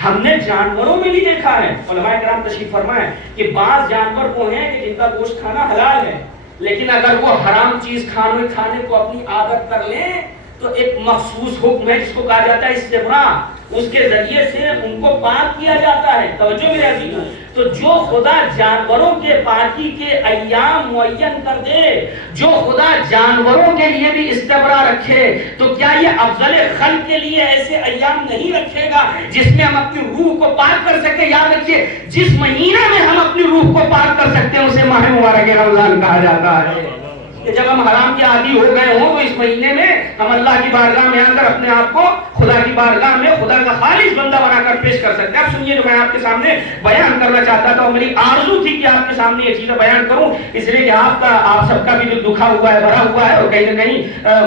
ہم نے جانوروں میں بھی دیکھا ہے، علماء کرام تشریف فرمائیں کہ بعض جانور وہ ہیں کہ جن کا گوشت کھانا حلال ہے، لیکن اگر وہ حرام چیز کھانے کو اپنی عادت کر لیں تو ایک مخصوص حکم ہے جس کو کہا جاتا ہے استبراء، اس کے ذریعے سے ان کو پاک کیا جاتا ہے۔ توجہ میرے عزیزو، تو جو خدا جانوروں کے پاکی کے ایام معین کر دے، جو خدا جانوروں کے لیے بھی استبراء رکھے، تو کیا یہ افضل خلق کے لیے ایسے ایام نہیں رکھے گا جس میں ہم اپنی روح کو پاک کر سکیں؟ یاد رکھیے جس مہینے میں ہم اپنی روح کو پاک کر سکتے ہیں اسے ماہ مبارک رمضان کہا جاتا ہے۔ کہ جب ہم حرام کے عادی ہو گئے ہوں تو اس مہینے میں ہم اللہ کی بارگاہ میں آ کر اپنے آپ کو خدا کی بارگاہ میں خدا کا خالص بندہ بنا کر پیش کر سکتے ہیں۔ اب سنیے جو میں آپ کے سامنے بیان کرنا چاہتا تھا، اور میری آرزو تھی کہ آپ کے سامنے یہ چیزیں بیان کروں، اس لیے کہ آپ سب کا بھی جو دکھا ہوا ہے، بھرا ہوا ہے، اور کہیں نہ کہیں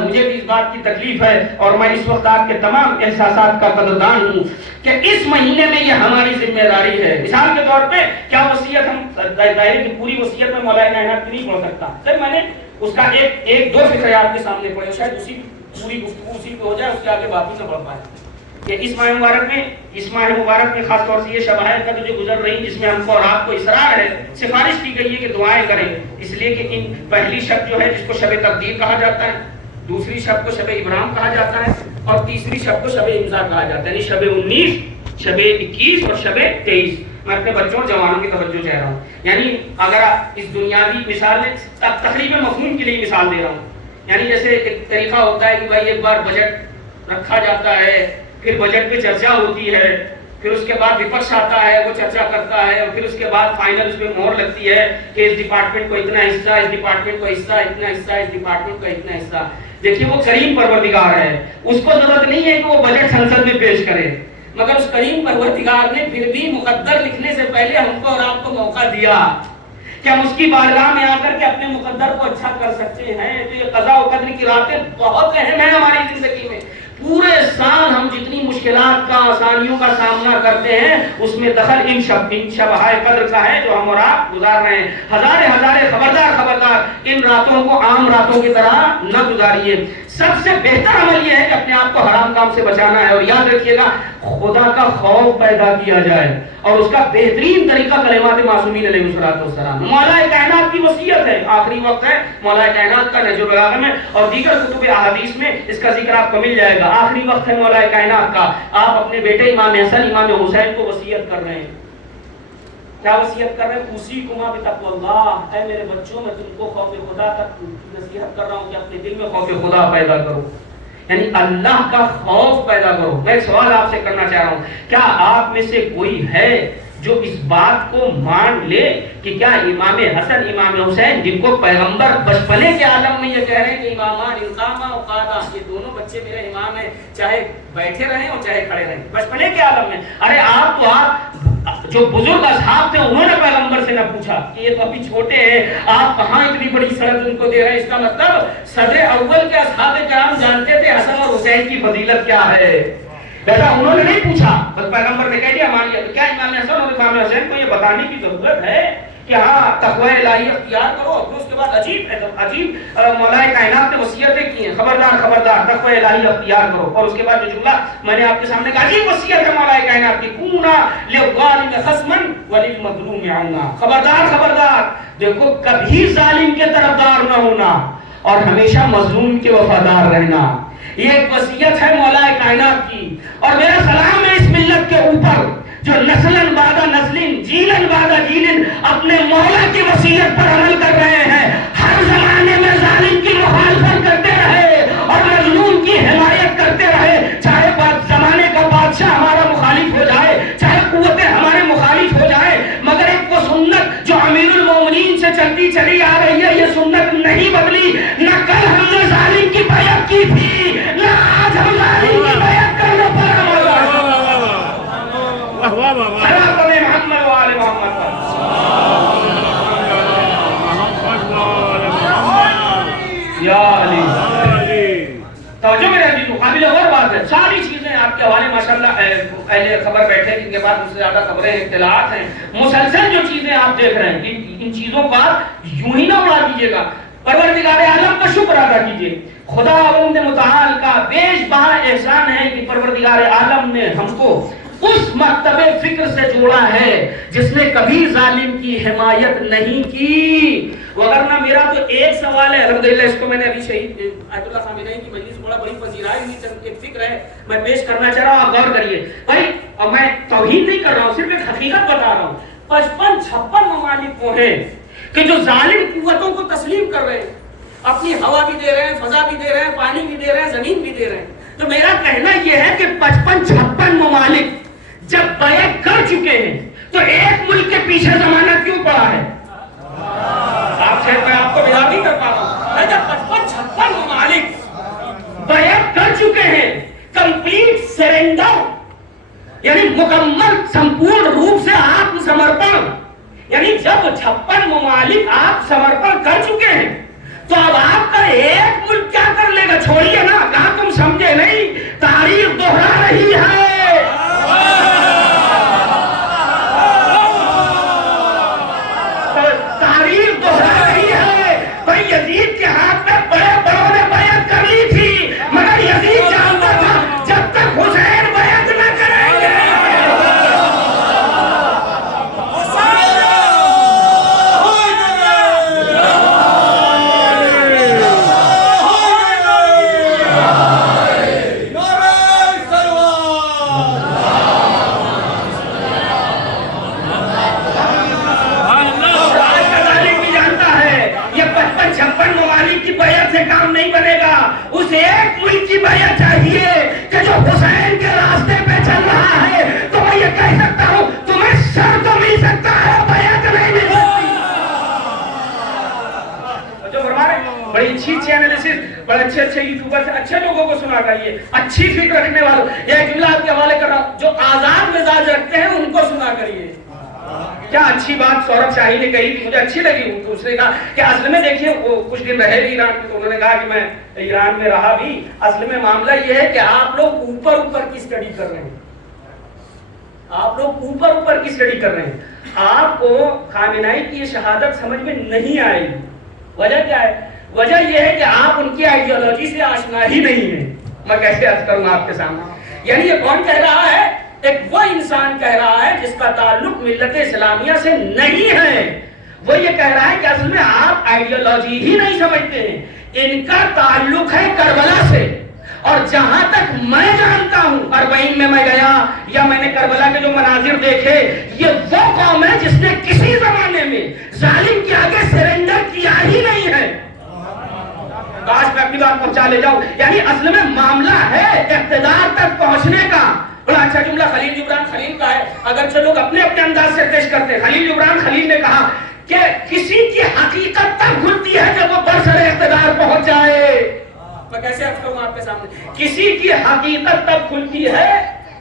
مجھے بھی اس بات کی تکلیف ہے، اور میں اس وقت آپ کے تمام احساسات کا قدردان ہوں کہ اس مہینے میں یہ ہماری ذمہ داری ہے۔ مثال کے طور پہ کیا وصیت ہم دائرے کی پوری وصیت میں مولا کائنات کی نہیں پڑھ سکتا، سر میں نے اس کا ایک دو فکر آپ کے سامنے پڑے، شاید اسی پوری گفتگو اسی پہ ہو جائے، اس کے آگے باقی سے بڑھ پائے کہ اس ماہ مبارک میں خاص طور سے یہ شبائے قدر جو گزر رہی جس میں ہم کو اور آپ کو اصرار ہے، سفارش کی گئی ہے کہ دعائیں کریں، اس لیے کہ ان پہلی شب جو ہے جس کو شب تقدیر کہا جاتا ہے، دوسری شب کو شب ابرام کہا جاتا ہے، اور تیسری شب کو شب امضاء کہا جاتا ہے، یعنی شب 19، شب 21 اور شب 23۔ میں اپنے بچوں اور جوانوں کی توجہ چاہ رہا ہوں، یعنی اگر اس دنیاوی مثال میں تقریب مفہوم کے لیے مثال دے رہا ہوں، یعنی جیسے ایک طریقہ ہوتا ہے کہ بھائی ایک بار بجٹ رکھا جاتا ہے، پھر بجٹ پہ چرچا ہوتی ہے، پھر اس کے بعد وپکش آتا ہے، وہ چرچا کرتا ہے، اور پھر اس کے بعد فائنل اس میں مہر لگتی ہے کہ اس ڈپارٹمنٹ کو اتنا حصہ، اس ڈپارٹمنٹ کو حصہ، اتنا حصہ، اس ڈپارٹمنٹ کو اتنا حصہ. دیکھیے وہ کریم پروردگار ہے، اس کو ضرورت نہیں ہے کہ وہ بجٹ سنسد میں پیش کرے، مگر اس کریم پروردگار نے پھر بھی مقدر لکھنے سے پہلے ہم کو اور آپ کو موقع دیا کہ ہم اس کی بارگاہ میں آ کر کے اپنے مقدر کو اچھا کر سکتے ہیں. تو یہ قضاء و قدر کی راتیں بہت اہم ہیں ہماری زندگی میں. پورے سال ہم جتنی مشکلات کا، آسانیوں کا سامنا کرتے ہیں، اس میں دخل ان شبہائے قدر کا ہے جو ہم اور آپ گزار رہے ہیں. ہزارے خبردار ان راتوں کو عام راتوں کی طرح نہ گزاریے. سب سے بہتر عمل یہ ہے کہ اپنے آپ کو حرام کام سے بچانا ہے. اور یاد رکھیے گا، خدا کا خوف پیدا کیا جائے، اور اس کا بہترین طریقہ کلمات معصومین علیہ السلام. مولا کائنات کی وصیت ہے، آخری وقت ہے مولا کائنات کا نہج البلاغہ میں اور دیگر کتب احادیث میں اس کا ذکر آپ کو مل جائے گا. آخری وقت ہے مولا کائنات کا. آپ اپنے بیٹے امام حسن، امام حسین کو وصیت کر رہے ہیں. کیا وصیت کر رہے ہیں؟ اوصیکما بتقوی اللہ، اے میرے بچوں میں تم کو خوف خدا کا نصیحت کر رہا ہوں کہ اپنے دل میں خوف خدا پیدا کرو، یعنی اللہ کا خوف پیدا کرو. میں ایک سوال آپ سے کرنا چاہ رہا ہوں، کیا آپ میں سے کوئی ہے جو اس بات کو مان لے کہ کیا امام حسن، امام حسین، جن کو پیغمبر بچپنے کے عالم میں یہ کہہ رہے ہیں کہ امامان انقاما وقادا، یہ دونوں بچے میرے امام ہیں، چاہے بیٹھے رہیں اور چاہے کھڑے رہیں، بچپنے کے عالم میں. ارے آپ جو بزرگ اصحاب تھے انہوں نے پیغمبر سے نہ پوچھا کہ یہ تو ابھی چھوٹے ہیں، آپ کہاں اتنی بڑی سند ان کو دے رہے ہیں؟ اس کا مطلب صدر اول کے اصحاب کرام جانتے تھے حسن اور حسین کی فضیلت کیا ہے. بیٹا انہوں نے نہیں پوچھا، بس پیغمبر نے کہہ دیا مان لیا. تو کیا امام حسن اور امام حسین کو یہ بتانے کی ضرورت ہے کہ ہاں تقوی الہی اختیار کرو؟ پھر اس کے بعد عجیب مولا کائنات نے وصیتیں کی ہیں، خبردار تقوی الہی اختیار کرو. اور اس کے بعد جو جملہ میں نے آپ کے سامنے کہا، عجیب وصیت ہے مولا کائنات کی، کونا للظالم خصما وللمظلوم عونا. خبردار دیکھو، کبھی ظالم کے طرفدار نہ ہونا اور ہمیشہ مظلوم کے وفادار رہنا. یہ ایک وصیت ہے مولا کائنات کی. اور میرا سلام ہے اس ملت کے اوپر جو نسلن بعد نسلن، جیلن بعد جیلن اپنے مولا کی وصیت پر عمل کر رہے ہیں. ہر زمانے میں ظالم کی مخالفت کرتے رہے اور مظلوم کی حمایت کرتے رہے، چاہے زمانے کا بادشاہ ہمارا مخالف ہو جائے، چاہے قوتیں ہمارے مخالف ہو جائے، مگر ایک وہ سنت جو امیر المومنین سے چلتی چلی آ رہی ہے، یہ سنت نہیں بدلی. نہ کل ہم نے ظالم کی بیعت کی تھی، نہ آج ہم ظالم کی بیعت کرنے پر عمل محمد وآل محمد. یا علی توجہ میرے عزیز، مقابل اور بات ہے. ساری چیزیں آپ کے حوالے ماشاءاللہ اہل خبر بیٹھے جن کے پاس مجھ سے زیادہ خبریں اطلاعات ہیں. مسلسل جو چیزیں آپ دیکھ رہے ہیں ان چیزوں کا یوں ہی نہ اڑا دیجیے گا. پروردگار عالم کا شکر ادا کیجیے. خدا عالم متعال کا بیش بہا احسان ہے کہ پروردگار عالم نے ہم کو اس مکتبے فکر سے جوڑا ہے جس نے کبھی ظالم کی حمایت نہیں کی. وگرنہ میرا تو ایک سوال ہے، الحمدللہ اس کو میں نے ابھی شہید آیت اللہ خامنئی کی مجلس بڑی پذیرائی ہوئی، ایک فکر ہے میں پیش کرنا چاہ رہا ہوں، آپ غور کریے بھائی. اور میں توہین نہیں کر رہا ہوں، صرف ایک حقیقت بتا رہا ہوں. 55-56 ممالک وہ ہیں کہ جو ظالم قوتوں کو تسلیم کر رہے ہیں، اپنی ہوا بھی دے رہے ہیں، فضا بھی دے رہے ہیں، پانی بھی دے رہے ہیں، زمین بھی دے رہے ہیں. تو میرا کہنا یہ ہے کہ 55-56 ممالک جب بیعت کر چکے ہیں تو ایک ملک کے پیچھے زمانہ کیوں پڑا ہے؟ میں آپ کو بیدار نہیں کر پا رہا ہوں. جب 55-56 ممالک بیعت کر چکے ہیں، کمپلیٹ سرنڈر یعنی مکمل سمپورن روپ سے آتم سمرپن، یعنی جب 56 ممالک آپ سمرپن کر چکے ہیں تو اب آپ کا ایک ملک کیا کر لے گا؟ چھوڑیے نا، کہاں تم سمجھے نہیں، تاریخ دوہرا رہی ہے. تاریخ دوہرا رہی ہے. بھائی یزید کے ہاتھ میں بڑے بڑوں نے بیعت کر لی تھی، مگر یزید جانتا تھا جب تک حسین بیعت نہ کریں گے بڑے اچھے اچھے یوٹیوبر سے اچھے لوگوں کو سنا کریے، اچھی فکر رکھنے والوں، یہ جملہ آپ کے حوالے کر رہا ہوں، جو آزاد مزاج رکھتے ہیں ان کو سنا کریے۔ کیا اچھی بات سوربھ شاہی نے کہی تھی، مجھے اچھی لگی، اس نے کہا کہ اصل میں دیکھیے وہ کچھ دن رہے بھی ایران میں، تو انہوں نے کہا کہ میں ایران میں رہا بھی، اصل میں معاملہ یہ ہے کہ آپ لوگ اوپر کی اسٹڈی کر رہے ہیں، آپ لوگ اوپر کی اسٹڈی کر رہے ہیں، آپ کو خامنہئی کی شہادت سمجھ میں نہیں آئے گی۔ وجہ کیا ہے؟ وجہ یہ ہے کہ آپ ان کی آئیڈیالوجی سے آشنا ہی نہیں ہیں۔ میں کیسے عرض کروں آپ کے سامنے؟ یعنی یہ کون کہہ رہا ہے؟ ایک وہ انسان کہہ رہا ہے جس کا تعلق ملت اسلامیہ سے نہیں ہے، وہ یہ کہہ رہا ہے کہ اصل میں آپ آئیڈیالوجی ہی نہیں سمجھتے ہیں، ان کا تعلق ہے کربلا سے، اور جہاں تک میں جانتا ہوں، اربعین میں میں گیا یا میں نے کربلا کے جو مناظر دیکھے، یہ وہ قوم ہے جس نے کسی زمانے میں ظالم کے آگے سرنڈر کیا ہی نہیں ہے۔ کاش میں اپنی بات پہنچا لے جاؤں، یعنی اصل میں معاملہ ہے اقتدار تک پہنچنے کا۔ بڑا اچھا جملہ خلیل جبران خلیل کا ہے، اگرچہ لوگ اپنے اپنے انداز سے پیش کرتے ہیں۔ خلیل جبران خلیل نے کہا کہ کسی کی حقیقت تب کھلتی ہے جب وہ برسر اقتدار پہنچ جائے۔ میں کیسے عرض کروں آپ کے سامنے؟ کسی کی حقیقت تب کھلتی ہے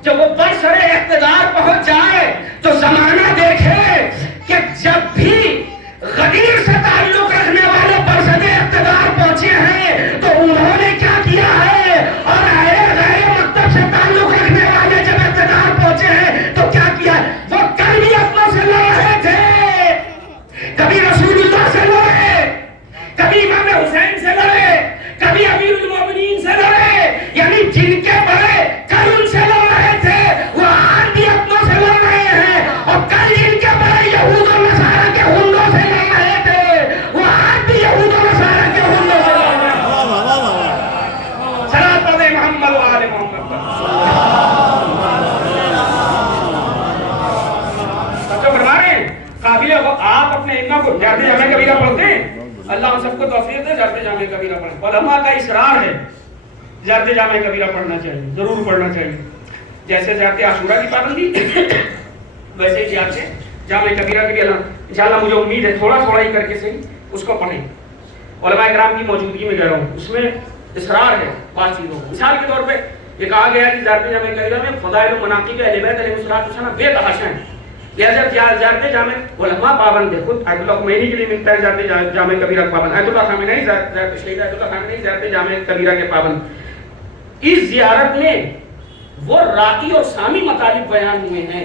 جب وہ برسر اقتدار پہنچ جائے، تو زمانہ دیکھے کہ جب بھی غدیر سے تعلق رکھنے والے برسر اقتدار پہنچے ہیں تو انہوں نے کیا کیا ہے، اور غیر مکتب سے تعلق رکھنے والے جب اقتدار پہنچے ہیں تو کیا کیا ہے۔ وہ کل بھی اپنوں سے لڑ رہے تھے، کبھی رسول اللہ سے لڑے، کبھی امام حسین سے لڑے، کبھی امیر المومنین سے لڑے، یعنی جن کے بڑے کل ان سے لڑ رہے تھے وہ آج بھی اپنوں سے لڑ رہے ہیں، اور کل جن کے بڑے یہود و نصارہ کے ہندوں سے لڑ رہے تھے وہ آج بھی یہود و نصارہ کے ہندوں سے لڑ رہے ہیں۔ صلاۃ علی محمد و آل محمد۔ سچو فرما رہے ہیں، قابل ہے وہ آپ اپنے ائمہ کو زیادہ جامع کبیرہ پڑھتے ہیں، اللہ ہم سب کو توفیق دے زیادہ جامع کبیرہ پڑھیں۔ علماء کا اصرار ہے زیادہ جامع کبیرہ پڑھنا چاہیے، ضرور پڑھنا چاہیے، جیسے زیادہ عاشورہ کی پابندی ویسے ہی زیادہ جامع کبیرہ کے بھی انشاءاللہ مجھے امید ہے تھوڑا ہی کر کے صحیح اس کو پڑھیں۔ علماء کرام کی موجودگی میں کہہ رہا ہوں، اس میں اصرار ہے بعض چیزوں کو۔ مثال کے طور پہ یہ کہا گیا ہے کہ زیادہ جامع کبیرہ میں فضائل و مناقب اہل بیت علیہ السلام بے تحاشا ہیں، لہذا زیادہ جامع علماء پابند ہے۔ خود آیت اللہ خمینی کے لیے ملتا ہے زیادہ جامع کبیرہ کا پابند، آیت اللہ خامنہئی شہید آیت اللہ خامنہئی زیادہ جامع کبیرہ کے پابند۔ اس زیارت میں وہ راقی اور سامی مطالب بیان ہوئے ہیں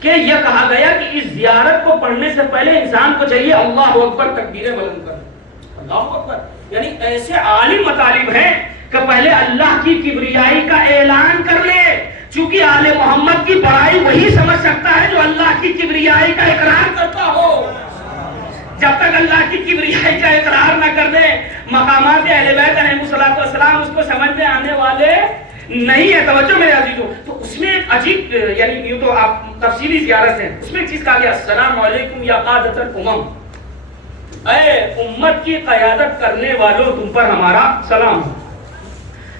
کہ یہ کہا گیا کہ اس زیارت کو پڑھنے سے پہلے انسان کو چاہیے اللہ اکبر تکبیر بلند کر، اللہ اکبر، یعنی ایسے عالم مطالب ہیں کہ پہلے اللہ کی کبریائی کا اعلان کر لے، چونکہ آل محمد کی بڑائی وہی سمجھ سکتا ہے جو اللہ کی کبریائی کا اقرار کرتا ہو۔ جب تک اللہ کی کبریائی کا اقرار نہ کر دے، مقامات اہل بیت علیہ السلام اس کو سمجھ میں آنے والے نہیں ہے۔ توجہ میرے عزیزوں، تو اس میں ایک عجیب، یعنی یوں تو آپ تفصیلی زیارت ہے، اس میں ایک چیز کہا گیا، السلام علیکم یا قادۃ الامم، اے امت کی قیادت کرنے والوں تم پر ہمارا سلام۔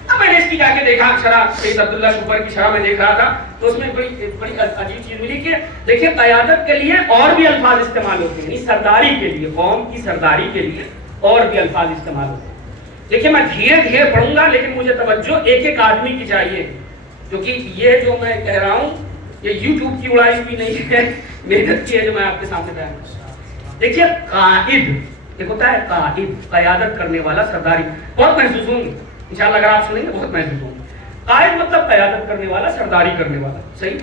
اب میں نے اس کی جا کے دیکھا شرح سید عبداللہ شوبر کی شرح میں دیکھ رہا تھا، تو اس میں بڑی عجیب چیز ملی کہ دیکھیں قیادت کے لیے اور بھی الفاظ استعمال ہوتے ہیں، یعنی سرداری کے لیے، قوم کی سرداری کے لیے اور بھی الفاظ استعمال ہوتے ہیں۔ دیکھیں میں دھیرے پڑھوں گا، لیکن مجھے توجہ ایک آدمی کی چاہیے، کیونکہ یہ جو میں کہہ رہا ہوں یہ یوٹیوب کی اڑائی بھی نہیں ہے، محنت کی ہے جو میں آپ کے سامنے بیان کر رہا ہوں۔ دیکھیے قائد ایک ہوتا ہے، قائد قیادت کرنے والا، سرداری، بہت محسوس ہوں گے انشاءاللہ، اگر آپ سنیں گے بہت محسوس ہوں گے۔ قائد مطلب قیادت کرنے والا، سرداری کرنے والا، صحیح۔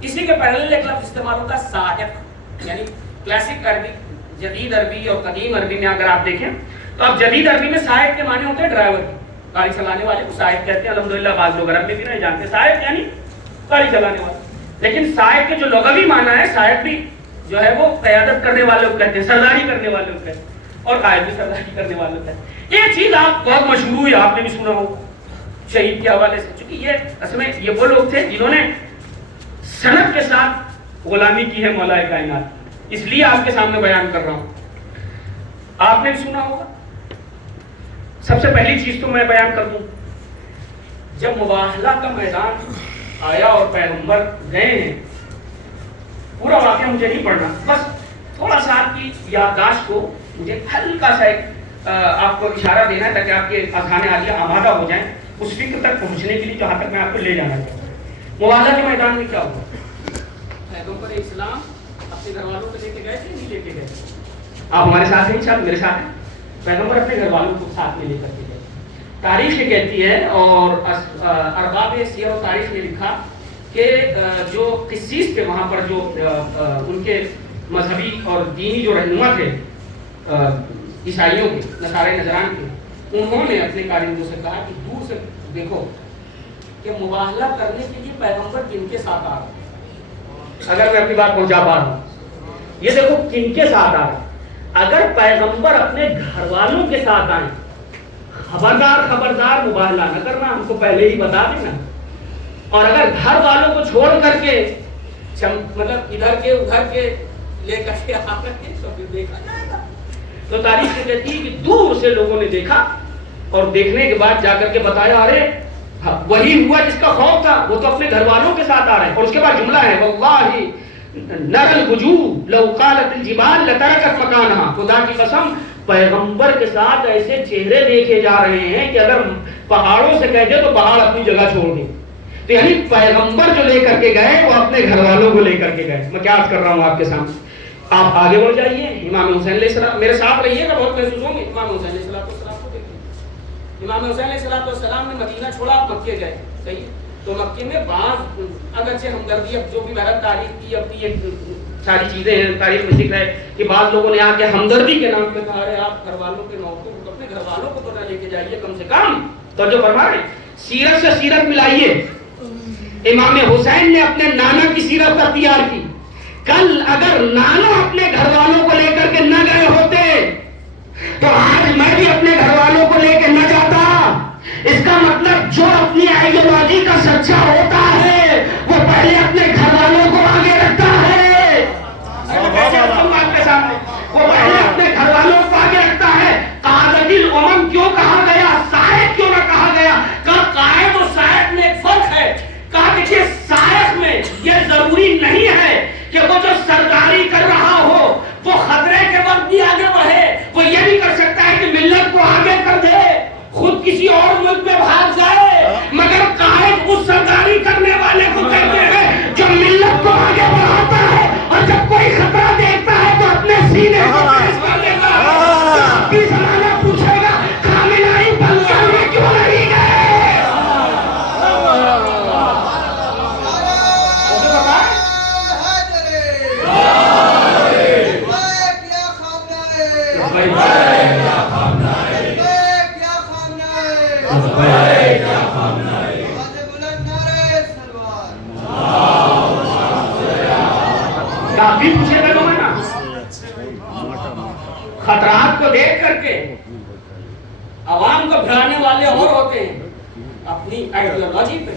اسی کے پہلے ایک لفظ استعمال ہوتا ہے سائق، یعنی کلاسک عربی، جدید عربی اور قدیم عربی میں اگر آپ دیکھیں تو اب جدید عربی میں سائق کے معنی ہوتے ہیں ڈرائیور، گاڑی چلانے والے کو سائق کہتے ہیں، الحمدللہ بعض لوگ عرب میں بھی نہیں جانتے، سائق یعنی گاڑی چلانے والا۔ لیکن سائق کے جو لغوی معنی ہے، سائق بھی جو ہے وہ قیادت کرنے والے کو کہتے ہیں، سرداری کرنے والے کو کہتے ہیں، اور قائد بھی سرداری کرنے والے کو کہتے ہیں۔ یہ چیز آپ بہت مشہور ہوئی، آپ نے بھی سنا ہو شہید کے حوالے سے، چونکہ یہ اصل میں یہ وہ لوگ تھے جنہوں نے صنعت کے ساتھ غلامی کی ہے مولا کائنات، اس لیے آپ کے سامنے بیان کر رہا ہوں، آپ نے بھی سنا ہوگا۔ سب سے پہلی چیز تو میں بیان کر دوں، جب مباہلہ کا میدان آیا اور پیغمبر گئے ہیں، پورا واقعہ مجھے نہیں پڑھنا، بس تھوڑا سا آپ کی یادداشت کو مجھے ہلکا سا ایک آپ کو اشارہ دینا ہے تاکہ آپ کے اذہان عالیہ آمادہ ہو جائیں اس فکر تک پہنچنے کے لیے جہاں تک میں آپ کو لے جانا چاہتا ہوں. مواضع کے میدان میں کیا ہوا؟ پیغمبر اسلام اپنے گھر والوں کو لے کے گئے تھے نہیں لے کے گئے؟ آپ ہمارے ساتھ ہیں شاید میرے ساتھ ہیں. پیغمبر اپنے گھر والوں کو ساتھ میں لے کر کے گئے. تاریخ یہ کہتی ہے اور ارباب سیر و تاریخ نے لکھا کہ جو قسیس تھے وہاں پر جو ان کے مذہبی اور دینی جو رہنما تھے عیسائیوں کے نصارے نجران کے، انہوں نے اپنے کارندوں سے کہا کہ دور سے دیکھو کہ مباہلہ کرنے کے لیے پیغمبر کن کے ساتھ آ رہا ہے. اگر میں اپنی بات پہنچا پا رہا ہوں، یہ دیکھو کن کے ساتھ آ رہا ہے. اگر پیغمبر اپنے گھر والوں کے ساتھ آئیں، خبردار مباہلہ نہ کرنا، ہم کو پہلے ہی بتا دینا. اور اگر گھر والوں کو چھوڑ کر کے مطلب ادھر کے ادھر کے لے کر کے آ کر کے تو پھر دیکھا جائے گا. تو تاریخ یہ کہتی ہے کہ دور سے لوگوں نے دیکھا اور دیکھنے کے بعد جا کر کے بتایا ارے وہی ہوا جس کا خوف تھا، وہ تو اپنے گھر والوں کے ساتھ آ رہے ہیں. اور اس کے بعد جملہ ہے واللہ نر الوجوہ لو قالت الجبال لترکت مکانہا. خدا کی قسم پیغمبر کے ساتھ ایسے چہرے دیکھے جا رہے ہیں کہ اگر پہاڑوں سے کہہ دے تو پہاڑ اپنی جگہ چھوڑ دیں. تو یعنی پیغمبر جو لے کر کے گئے وہ اپنے گھر والوں کو لے کر کے گئے. میں کیا عرض کر رہا ہوں آپ کے سامنے. آپ آگے بڑھ جائیے، امام حسین علیہ السلام میرے ساتھ رہیے گا، بہت محسوس ہوں گے. امام حسین علیہ السلام کو دیکھیے. امام حسین علیہ السلام نے مدینہ چھوڑا، مکے گئے. صحیح. تو مکے میں بعض اگرچہ ہمدردی اب جو بھی بہرحال تاریخ کی اپنی ایک ساری چیزیں ہیں، تاریخ میں ذکر ہے کہ بعض لوگوں نے آ کے ہمدردی کے نام پہ کہا ہے آپ گھر والوں کے موقع کو اپنے گھر والوں کو تو نہ لے کے جائیے کم سے کم. تو جو فرما رہے سیرت سے سیرت ملائیے. امام حسین نے اپنے نانا کی سیرت اختیار کی. کل اگر نانا اپنے گھر والوں کو لے کر کے نہ گئے ہوتے تو آج میں بھی اپنے گھر والوں کو لے کے نہ جاتا. اس کا مطلب جو اپنی آئیڈیالوجی کا سچا ہوتا ہے وہ پہلے اپنے گھر والوں کو آگے رکھتا ہے. وہ پہلے اپنے گھر والوں کو آگے رکھتا ہے. قائد الامم کیوں کہا گیا، سائق کیوں نہ کہا گیا؟ قائد و سائق میں ایک فرق ہے. کہا دیکھیے سائق میں یہ ضروری نہیں ہے کہ وہ جو سرداری کر رہا ہو وہ خطرے کے وقت بھی آگے بڑھے. وہ یہ بھی کر سکتا ہے کہ ملت کو آگے کر دے، خود کسی اور ملک میں بھاگ جائے. مگر قائد اس سرداری کرنے والے کو کہتے ہیں جو ملت کو آگے بڑھاتا ہے اور جب کوئی خطرہ دیکھتا ہے تو اپنے سینے کو پیش کر دیتا ہے. زمانہ پوچھے گا خامنائی بنکر میں کیوں نہیں گئے؟ خطرات کو دیکھ کر کے عوام کو بھرانے والے اور ہوتے ہیں، اپنی آئیڈیالوجی پہ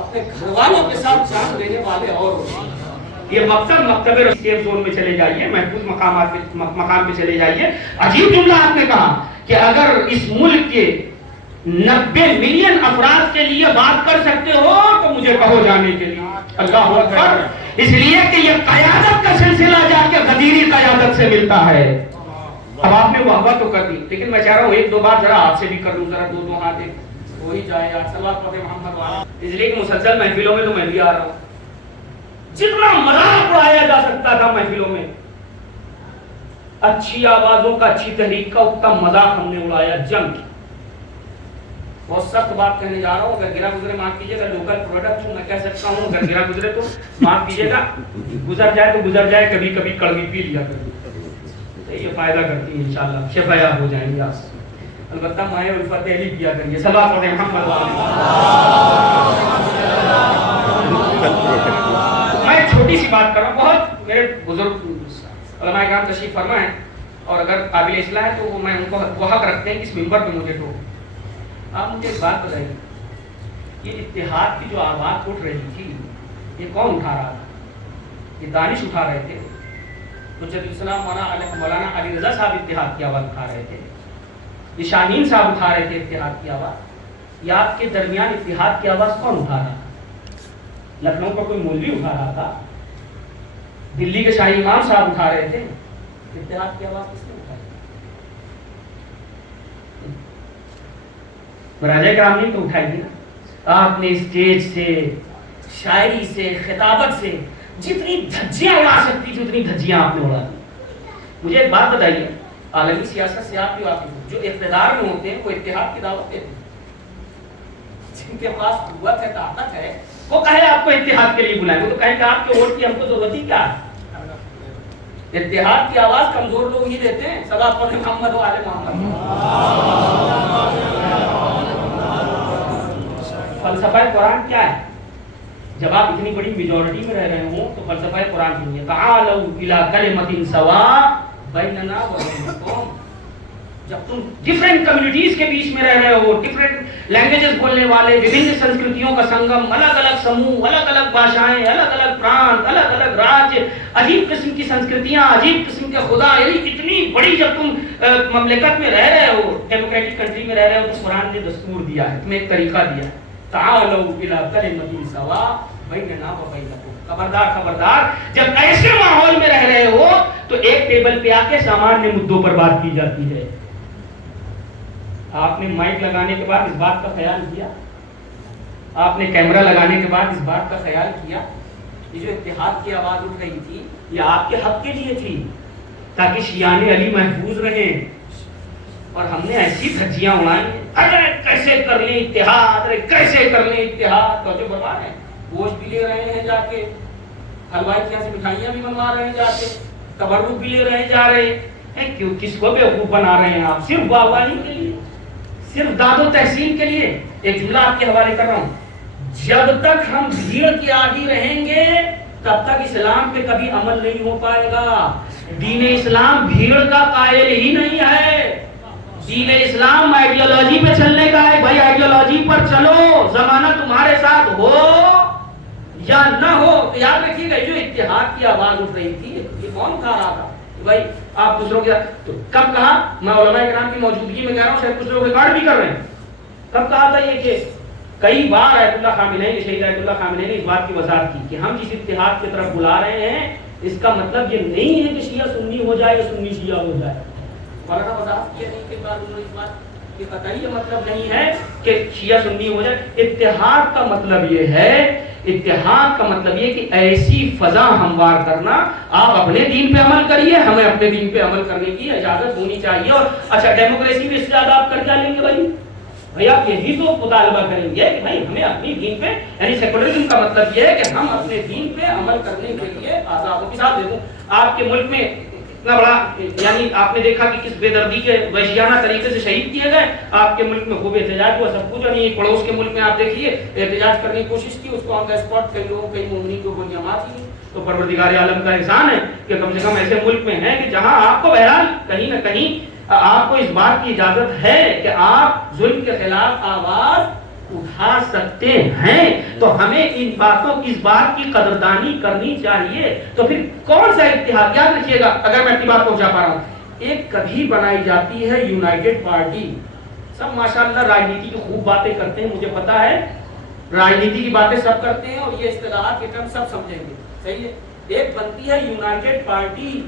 اپنے گھر والوں کے ساتھ جان دینے والے اور ہوتے ہیں. یہ مکتب سیف زون میں چلے جائیے، محفوظ مقام پہ چلے جائیے. عجیب جملہ آپ نے کہا کہ اگر اس ملک کے 90 ملین افراد کے لیے بات کر سکتے ہو تو مجھے کہو جانے کے لیے. اللہ اکبر. اس لیے کہ یہ قیادت کا سلسلہ جا کے غدیری قیادت سے ملتا ہے. اب آپ نے واہ واہ تو کر دی، لیکن میں چاہ رہا ہوں ایک دو بار ذرا آپ سے بھی کر لوں، ذرا دو ہاتھ ہو ہی جائے. صلوات پڑھیں محمد والا. اس لیے کہ مسلسل محفلوں میں تو میں بھی آ رہا ہوں. جتنا مذاق اڑایا جا سکتا تھا محفلوں میں، اچھی آوازوں کا، اچھی تحریک کا اتنا مذاق ہم نے اڑایا. جنگ کی بہت سخت بات کہنے جا رہا ہوں، اگر گرا گزرے معاف کیجیے گا. لوکل پروڈکٹ ہوں میں کہہ سکتا ہوں، اگر گرا گزرے تو معاف کیجیے گا. گزر جائے تو گزر جائے، کبھی کبھی کڑوی پی لیا کریں، یہ فائدہ کرتی ہے. انشاءاللہ شفایاب ہو جائیں گے آپ سے. البتہ مائے الفت علی کیا کریے. صلوات پڑھیں محمد والا. میں ایک چھوٹی سی بات کر رہا ہوں. بہت میرے بزرگ علماء کرام تشریف فرما ہے اور اگر قابل اصلاح ہے تو میں ان کو وہ حق رکھتے ہیں کہ اس منبر پہ مجھے ٹوک. آپ مجھے ایک بات بتائیے، یہ اتحاد کی جو آواز اٹھ رہی تھی یہ کون اٹھا رہا تھا؟ یہ دانش اٹھا رہے تھے. حجت الاسلام مولانا علی رضا صاحب اتحاد کی آواز اٹھا رہے تھے. یہ شاہین صاحب اٹھا رہے تھے اتحاد کی آواز. یا آپ کے درمیان اتحاد کی آواز کون اٹھا رہا تھا؟ لکھنؤ کا کوئی مولوی اٹھا رہا تھا؟ دلی کے شاہی امام صاحب اٹھا رہے تھے؟ اتحاد کی آواز کس نے اٹھائی؟ راجہ کرام نے تو اٹھائی نا. آپ نے اسٹیج سے، شاعری سے، خطابت سے جتنی دھجیاں اڑا سکتی تھی اتنی دھجیاں آپ نے اڑا دی. مجھے ایک بات بتائیے، عالمی سیاست سے آپ بھی واقف ہیں، جو اقتدار میں ہوتے ہیں وہ اتحاد کی دعوت دیتے ہیں. جن کے پاس قوت ہے، طاقت ہے، وہ کہے آپ کو اتحاد کے لیے بلائیں، وہ تو کہیں کہ آپ کے ووٹ کی ہم کو ضرورت ہی کیا ہے. اتحاد کی آواز کمزور لوگ ہی دیتے ہیں. سدا پر محمد و آل محمد. فلسفہ قرآن کیا ہے؟ جب آپ اتنی بڑی میجورٹی میں رہ رہے ہوں تو فلسفہ قرآن سنیے. تعالوا الی کلمۃ سواء بیننا و بینکم. جب تم ڈفرینٹ کمیونٹیز کے بیچ میں رہ رہے ہو، ڈفرینٹ لینگویجز بولنے والے، وبھن سنسکرتیوں کا سنگم، الگ الگ سموہ، الگ الگ بھاشائیں، الگ الگ پرانت، الگ الگ راج، عجیب قسم کی سنسکرتیاں، عجیب قسم کے خدا، یعنی اتنی بڑی جب تم مملکت میں رہ رہے ہو، ڈیموکریٹک کنٹری میں رہ رہے ہو، تو قرآن نے دستور دیا ہے، تمہیں ایک طریقہ دیا ہے. تعالوا الی کلمۃ سواء بیننا و بینکم. خبردار خبردار، جب ایسے ماحول میں رہ رہے ہو تو ایک ٹیبل پہ آ کے سامانیہ مدعوں پر بات کی جاتی ہے. آپ نے مائک لگانے کے بعد اس بات کا خیال کیا، آپ نے کیمرہ لگانے کے بعد اس بات کا خیال کیا، یہ جو اتحاد کی آواز اٹھ رہی تھی یہ آپ کے حق کے لیے تھی تاکہ شیعان علی محفوظ رہیں. اور ہم نے ایسی دھجیاں اڑائیں، ارے کیسے کر لیں اتحاد، ارے کیسے کر لیں اتحاد. تو جو برباد ہے، گوشت بھی لے رہے ہیں جا کے، حلوائی کے یہاں سے مٹھائیاں بھی منگوا رہے ہیں جا کے، تبرک بھی لے رہے جا رہے ہیں. کیوں کس کو بیوقوف بنا رہے ہیں آپ؟ صرف باوانی کے لیے، صرف داد و تحصیل کے لیے. ایک جملہ آپ کے حوالے کر رہا ہوں، جب تک ہم بھیڑ کے عادی رہیں گے تب تک اسلام پہ کبھی عمل نہیں ہو پائے گا. دین اسلام بھیڑ کا قائل ہی نہیں ہے. دین اسلام آئیڈیالوجی پہ چلنے کا ہے. بھائی آئیڈیالوجی پر چلو، زمانہ تمہارے ساتھ ہو یا نہ ہو. تو یاد رکھیے گا، جو اتحاد کی آواز اٹھ رہی تھی یہ کون کہا رہا تھا؟ بھائی آپ دوسروں کے تو کب کہا؟ میں علماء کرام کی موجودگی میں کہہ رہا ہوں، شاید کچھ لوگ ریکارڈ بھی کر رہے ہیں. کب کہا تھا یہ کہ کئی بار آیت اللہ خامنہئی، شہید آیت اللہ خامنہئی نے اس بات کی وضاحت کی کہ ہم جس اتحاد کی طرف بلا رہے ہیں اس کا مطلب یہ نہیں ہے کہ شیعہ سنی ہو جائے یا سنی شیعہ ہو جائے. مولانا وضاحت کیا نہیں کہ بعد انہوں نے اس بات کہ قطعی یہ مطلب نہیں ہے کہ شیعہ سنی ہو جائے. اتحاد کا مطلب یہ ہے، اتحاد کا مطلب یہ کہ ایسی فضا ہموار کرنا، آپ اپنے دین پہ عمل کریے، ہمیں اپنے دین پہ عمل کرنے کی اجازت ہونی چاہیے. اور اچھا ڈیموکریسی میں اس سے زیادہ آپ کر کیا لیں گے بھائی آپ یہی تو مطالبہ کریں گے کہ بھائی ہمیں اپنی دین پہ، یعنی سیکولرزم کا مطلب یہ ہے کہ ہم اپنے دین پہ عمل کرنے کے لیے آزاد ہو. مثال دے دوں، آپ کے ملک میں اتنا بڑا، یعنی آپ نے دیکھا کہ کس بے دردی کے وحشیانہ طریقے سے شہید کیے گئے. آپ کے ملک میں خوب احتجاج ہوا، سب کچھ. یعنی پڑوس کے ملک میں آپ دیکھیے احتجاج کرنے کی کوشش کی، اس کو آن دا اسپاٹ کئی لوگوں، کئی مومنین کو گولیاں مار دی. تو پروردگار عالم کا احسان ہے کہ کم سے کم ایسے ملک میں ہیں کہ جہاں آپ کو بہرحال کہیں نہ کہیں آپ کو اس بات کی اجازت ہے کہ آپ ظلم کے خلاف آواز اٹھا سکتے ہیں. تو ہمیں ان باتوں کی، اس بات کی قدردانی کرنی چاہیے. تو پھر کون سا اتحاد؟ یاد رکھیے گا اگر میں اپنی بات پہنچا پا رہا ہوں، ایک کبھی بنائی جاتی ہے یونائٹڈ پارٹی. سب ماشاءاللہ راجنیتی کی خوب باتیں کرتے ہیں، مجھے پتا ہے راجنیتی کی باتیں سب کرتے ہیں اور یہ اصطلاحات کے ٹرم سب سمجھیں گے، صحیح ہے. ایک بنتی ہے یونائٹڈ پارٹی.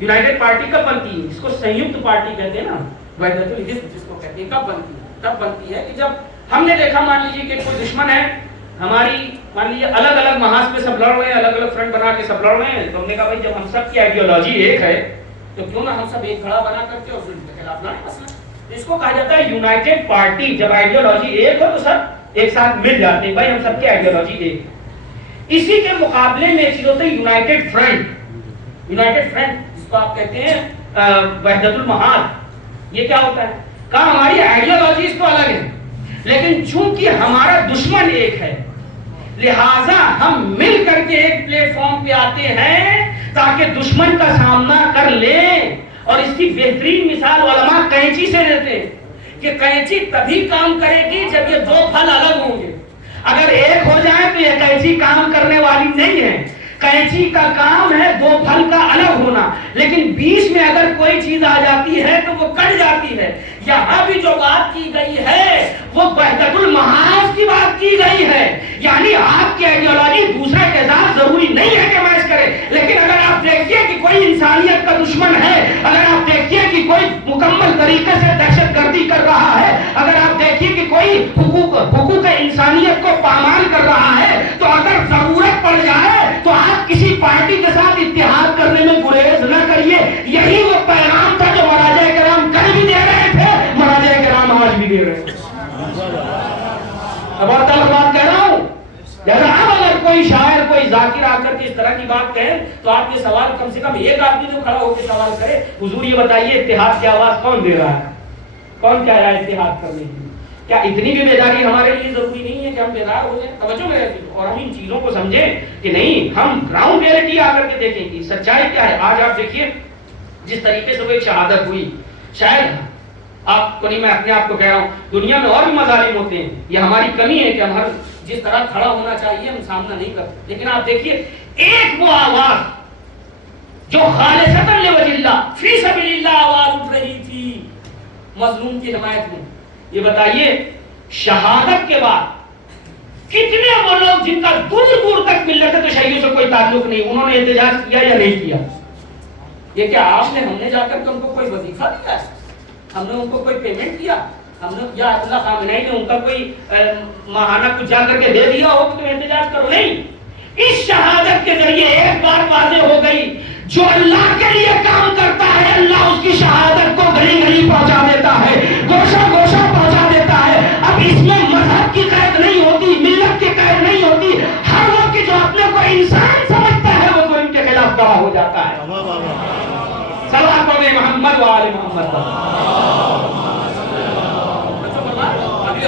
یونائٹڈ پارٹی کب بنتی ہے؟ اس کو سنیکت پارٹی کہتے ہیں نا، وحدت الحزب جس کو کہتے ہیں. کب بنتی ہے؟ تب بنتی ہے کہ جب ہم نے دیکھا، مان لیجیے کہ کوئی دشمن ہے ہماری، مان لیجیے الگ الگ محاذ پہ سب لڑ رہے ہیں، الگ الگ فرنٹ بنا کے سب لڑ رہے ہیں. تو ہم نے کہا بھائی جب ہم سب کی آئیڈیالوجی ایک ہے تو کیوں نہ ہم سب ایک کھڑا بنا کرتے اور ظلم کے خلاف لڑیں. مثلا اس کو کہا جاتا ہے یونائٹڈ پارٹی. جب آئیڈیالوجی ایک ہو تو سب ایک ساتھ مل جاتے ہیں، بھائی ہم سب کی آئیڈیالوجی ایک. اسی کے مقابلے میں ایک چیز ہوتا ہے یونائٹڈ فرنٹ. یونائٹڈ فرنٹ جس کو آپ کہتے ہیں وحدت المحاذ. یہ کیا ہوتا ہے؟ کہا ہماری آئیڈیالوجیز تو الگ ہیں لیکن چونکہ ہمارا دشمن ایک ہے لہٰذا ہم مل کر کے ایک پلیٹ فارم پہ آتے ہیں تاکہ دشمن کا سامنا کر لیں. اور اس کی بہترین مثال علماء قینچی سے دیتے ہیں کہ قینچی تبھی کام کرے گی جب یہ دو پھل الگ ہوں گے. اگر ایک ہو جائے تو یہ قینچی کام کرنے والی نہیں ہے. قینچی کا کام ہے دو پھل کا الگ ہونا، لیکن بیچ میں اگر کوئی چیز آ جاتی ہے تو وہ کٹ جاتی ہے. یہاں بھی جو بات کی گئی ہے وہ وحدت المحاذ کی بات کی گئی ہے. یعنی آپ کی آئیڈیالوجی دوسرے کے ساتھ ضروری نہیں ہے کہ میچ کرے، لیکن اگر آپ دیکھیے کہ کوئی انسانیت کا دشمن ہے، اگر آپ دیکھیے کہ کوئی مکمل طریقے سے دہشت گردی کر رہا ہے، اگر آپ کوئی حقوق انسانیت کو پامال کر رہا ہے تو اگر ضرورت پڑ جائے تو آپ کسی پارٹی کے ساتھ اتحاد کرنے میں گریز نہ کریے. یہی وہ پیغام تھا جو مراجع کرام کل بھی دے رہے تھے, مراجع کرام آج بھی دے رہے ہیں. اب اور بات کہہ رہا ہوں, لہذا اب اگر کوئی شاعر کوئی ذاکر آ کر کے اس طرح کی بات کہے تو آپ یہ سوال کم سے کم ایک آدمی جو کھڑا ہو کے سوال کرے, حضور یہ بتائیے اتحاد کی آواز کون دے رہا ہے, کون کہہ رہا ہے اتحاد کرنے کی؟ کیا اتنی بھی بیداری ہمارے لیے ضروری نہیں ہے کہ ہم بیدار ہو جائیں, توجہ میں رہتی اور ہم ان چیزوں کو سمجھیں کہ نہیں, ہم گراؤنڈ ریئلٹی آ کر کے دیکھیں گے سچائی کیا ہے. آج آپ دیکھیے جس طریقے سے وہ ایک شہادت ہوئی, شاید آپ کو نہیں, میں اپنے آپ کو کہہ رہا ہوں, دنیا میں اور بھی مظالم ہوتے ہیں, یہ ہماری کمی ہے کہ ہم ہر جس طرح کھڑا ہونا چاہیے ہم سامنا نہیں کرتے. لیکن آپ دیکھیے ایک وہ آواز جو خالصۃ لوجہ اللہ فی سبیل اللہ آواز اٹھ رہی تھی مظلوم کی حمایت میں. یہ بتائیے شہادت کے بعد کتنے وہ لوگ جن کا دور دور تک ملت تشیع سے کوئی تعلق نہیں, انہوں نے احتجاج کیا یا نہیں کیا؟ یہ کیا آپ نے, ہم نے جا کر کے ان کو کوئی وظیفہ دیا ہے, ہم نے ان کو کوئی پیمنٹ دیا, ہم نے یا اللہ خامنہئی نے ان کا کوئی ماہانہ کچھ جا کر کے دے دیا ہو کہ تم احتجاج کرو؟ نہیں. اس شہادت کے ذریعے ایک بار واضح ہو گئی, جو اللہ کے لیے کام کرتا ہے اللہ اس کی شہادت کو گلی گلی پہنچا دیتا ہے, گوشہ گوشہ پہنچا دیتا ہے. اب اس میں مذہب کی قید نہیں ہوتی, ملت کی قید نہیں ہوتی, ہر وہ کہ جو اپنے کو انسان سمجھتا ہے وہ ظلم کے خلاف گواہ ہو جاتا ہے. صلوات پڑھیں محمد و آل محمد.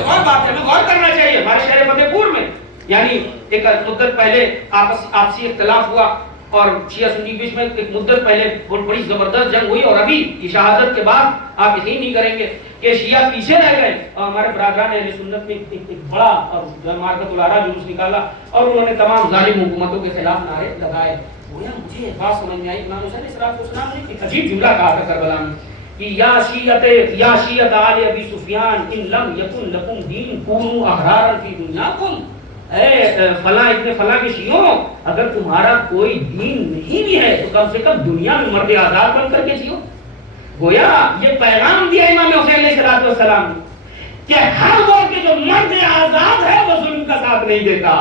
اور بات ہے, غور کرنا چاہیے. ہمارے شہر فتح پور میں یعنی ایک مدت پہلے آپسی اختلاف ہوا اور شیعہ سنی کے بیچ میں ایک مدت پہلے بہت بڑی زبردست جنگ ہوئی, اور ابھی یہ شہادت کے بعد آپ یقین نہیں کریں گے کہ شیعہ پیچھے رہ گئے اور ہمارے برادران اہل سنت نے ایک بڑا اور مارکت العرا جلوس نکالا اور انہوں نے تمام ظالم حکومتوں کے خلاف نعرے لگائے. مجھے ایک بات سمجھ میں آئی, امام حسین علیہ السلام نے ایک عجیب جملہ کہا تھا کربلا میں کہ یا شیعت آل ابی سفیان ان لم یکن لکم دین کونوا احرارا فی دنیاکم. اے فلاں ابن فلاں کے شیعوں, اگر تمہارا کوئی دین نہیں بھی ہے تو کم سے کم دنیا میں مرد آزاد بن کر کے جیو. گویا یہ پیغام دیا امام حسین علیہ السلام نے کہ ہر وہ کہ جو مرد آزاد ہے وہ ظلم کا ساتھ نہیں دیتا.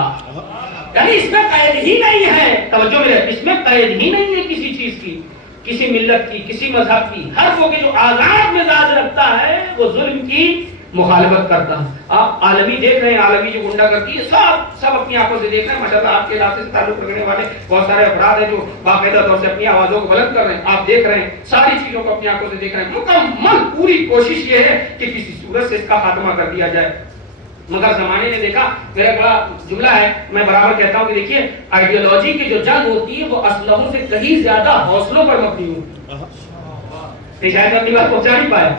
یعنی اس میں قید ہی نہیں ہے, توجہ میرے, اس میں قید ہی نہیں ہے کسی چیز کی, کسی ملت کی, کسی مذہب کی. ہر وہ کہ جو آزاد مزاج رکھتا ہے وہ ظلم کی مخالفت کرتا ہے. آپ عالمی دیکھ رہے ہیں, عالمی جو گنڈا کرتی ہے سب اپنی آنکھوں سے دیکھ رہے ہیں. ماشاءاللہ آپ کے علاقے سے تعلق رکھنے والے بہت سارے افراد ہیں جو باقاعدہ طور سے اپنی آوازوں کو بلند کر رہے ہیں. آپ دیکھ رہے ہیں, ساری چیزوں کو اپنی آنکھوں سے دیکھ رہے ہیں. مکمل پوری کوشش یہ ہے کہ کسی صورت سے اس کا خاتمہ کر دیا جائے. مگر زمانے نے دیکھا, میرا بڑا جملہ ہے, میں برابر کہتا ہوں کہ دیکھیے آئیڈیالوجی کی جو جنگ ہوتی ہے وہ اسلحوں سے کہیں زیادہ حوصلوں پر مبنی ہوتی ہے. شاید اپنی بات پہنچا نہیں پایا,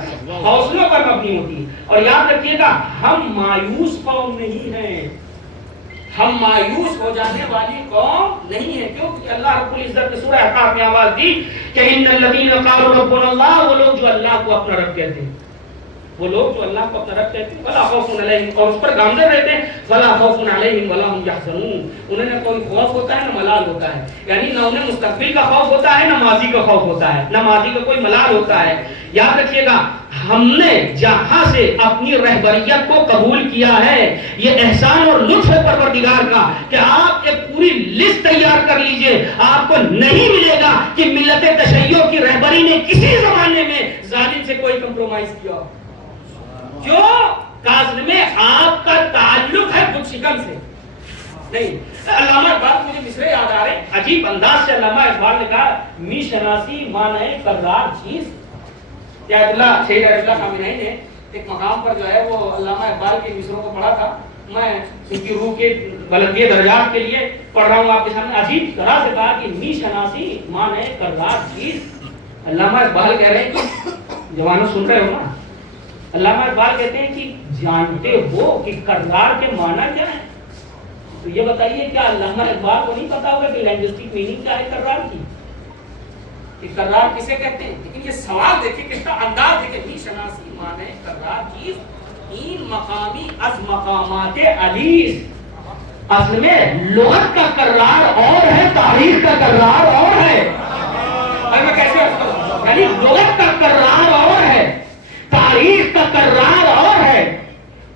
حوصلوں پر مبنی ہوتی ہے. اور یاد رکھیے گا ہم مایوس قوم نہیں ہیں, ہم مایوس ہو جانے والی قوم نہیں ہے. کیونکہ اللہ رب العزت نے سورہ احقاف میں آواز دی کہ ان الذین قالوا ربنا اللہ, وہ لوگ جو اللہ کو اپنا رب کہتے ہیں, وہ لوگ جو اللہ کو اپنا رب کہتے ہیں, ولا خوف علیہم, اور اس پر گامزن رہتے ہیں, ولا خوف علیہم ولا هم يحزنون. انہیں نہ کوئی خوف ہوتا ہے نہ ملال ہوتا ہے. یعنی نہ انہیں مستقبل کا خوف ہوتا ہے نہ ماضی کا خوف ہوتا ہے, نہ ماضی کا کوئی ملال ہوتا ہے. یاد رکھیے گا ہم نے جہاں سے اپنی رہبریت کو قبول کیا ہے, یہ احسان اور لطف ہے پروردگار کا کہ آپ ایک پوری لسٹ تیار کر لیجئے. آپ کو نہیں ملے گا کہ ملت تشیع کی رہبری نے کسی زمانے میں ظالم سے کوئی کمپرومائز کیا. جو کاظم میں آپ کا تعلق ہے بت شکن سے نہیں. علامہ اقبال, مجھے مصرے یاد آ رہے ہیں, عجیب انداز سے علامہ اقبال نے کہا می شناسی معنی کرار چیز. اللہ شہید ایت اللہ خامنہئی نے ایک مقام پر جو ہے وہ علامہ اقبال کے مصروں کو پڑھا تھا. میں ان کی روح کے بلندی درجات کے لیے پڑھ رہا ہوں آپ کے سامنے. عجیب طرح سے کہا کہ می شناسی معنی کرار چیز. علامہ اقبال کہہ رہے ہیں کہ جوانوں سن رہے ہو نا, علامہ اقبال کہتے ہیں کہ جانتے ہو کہ کرار کے معنی کیا ہے؟ تو یہ بتائیے کیا علامہ اقبال کو نہیں پتا ہوگا کہ لینگوسٹک میننگ کیا ہے کرار کی, کہ کرار کسے کہتے ہیں؟ لیکن یہ سوال دیکھیں کس کا انداز دیکھیں. می شناسی معنی کرار چیز این مقامی از مقامات علیز. اصل میں لغت کا کرار اور ہے, تاریخ کا کرار اور ہے. میں کیسے یعنی لغت کا کرار اور ہے, تاریخ کا کرار اور ہے.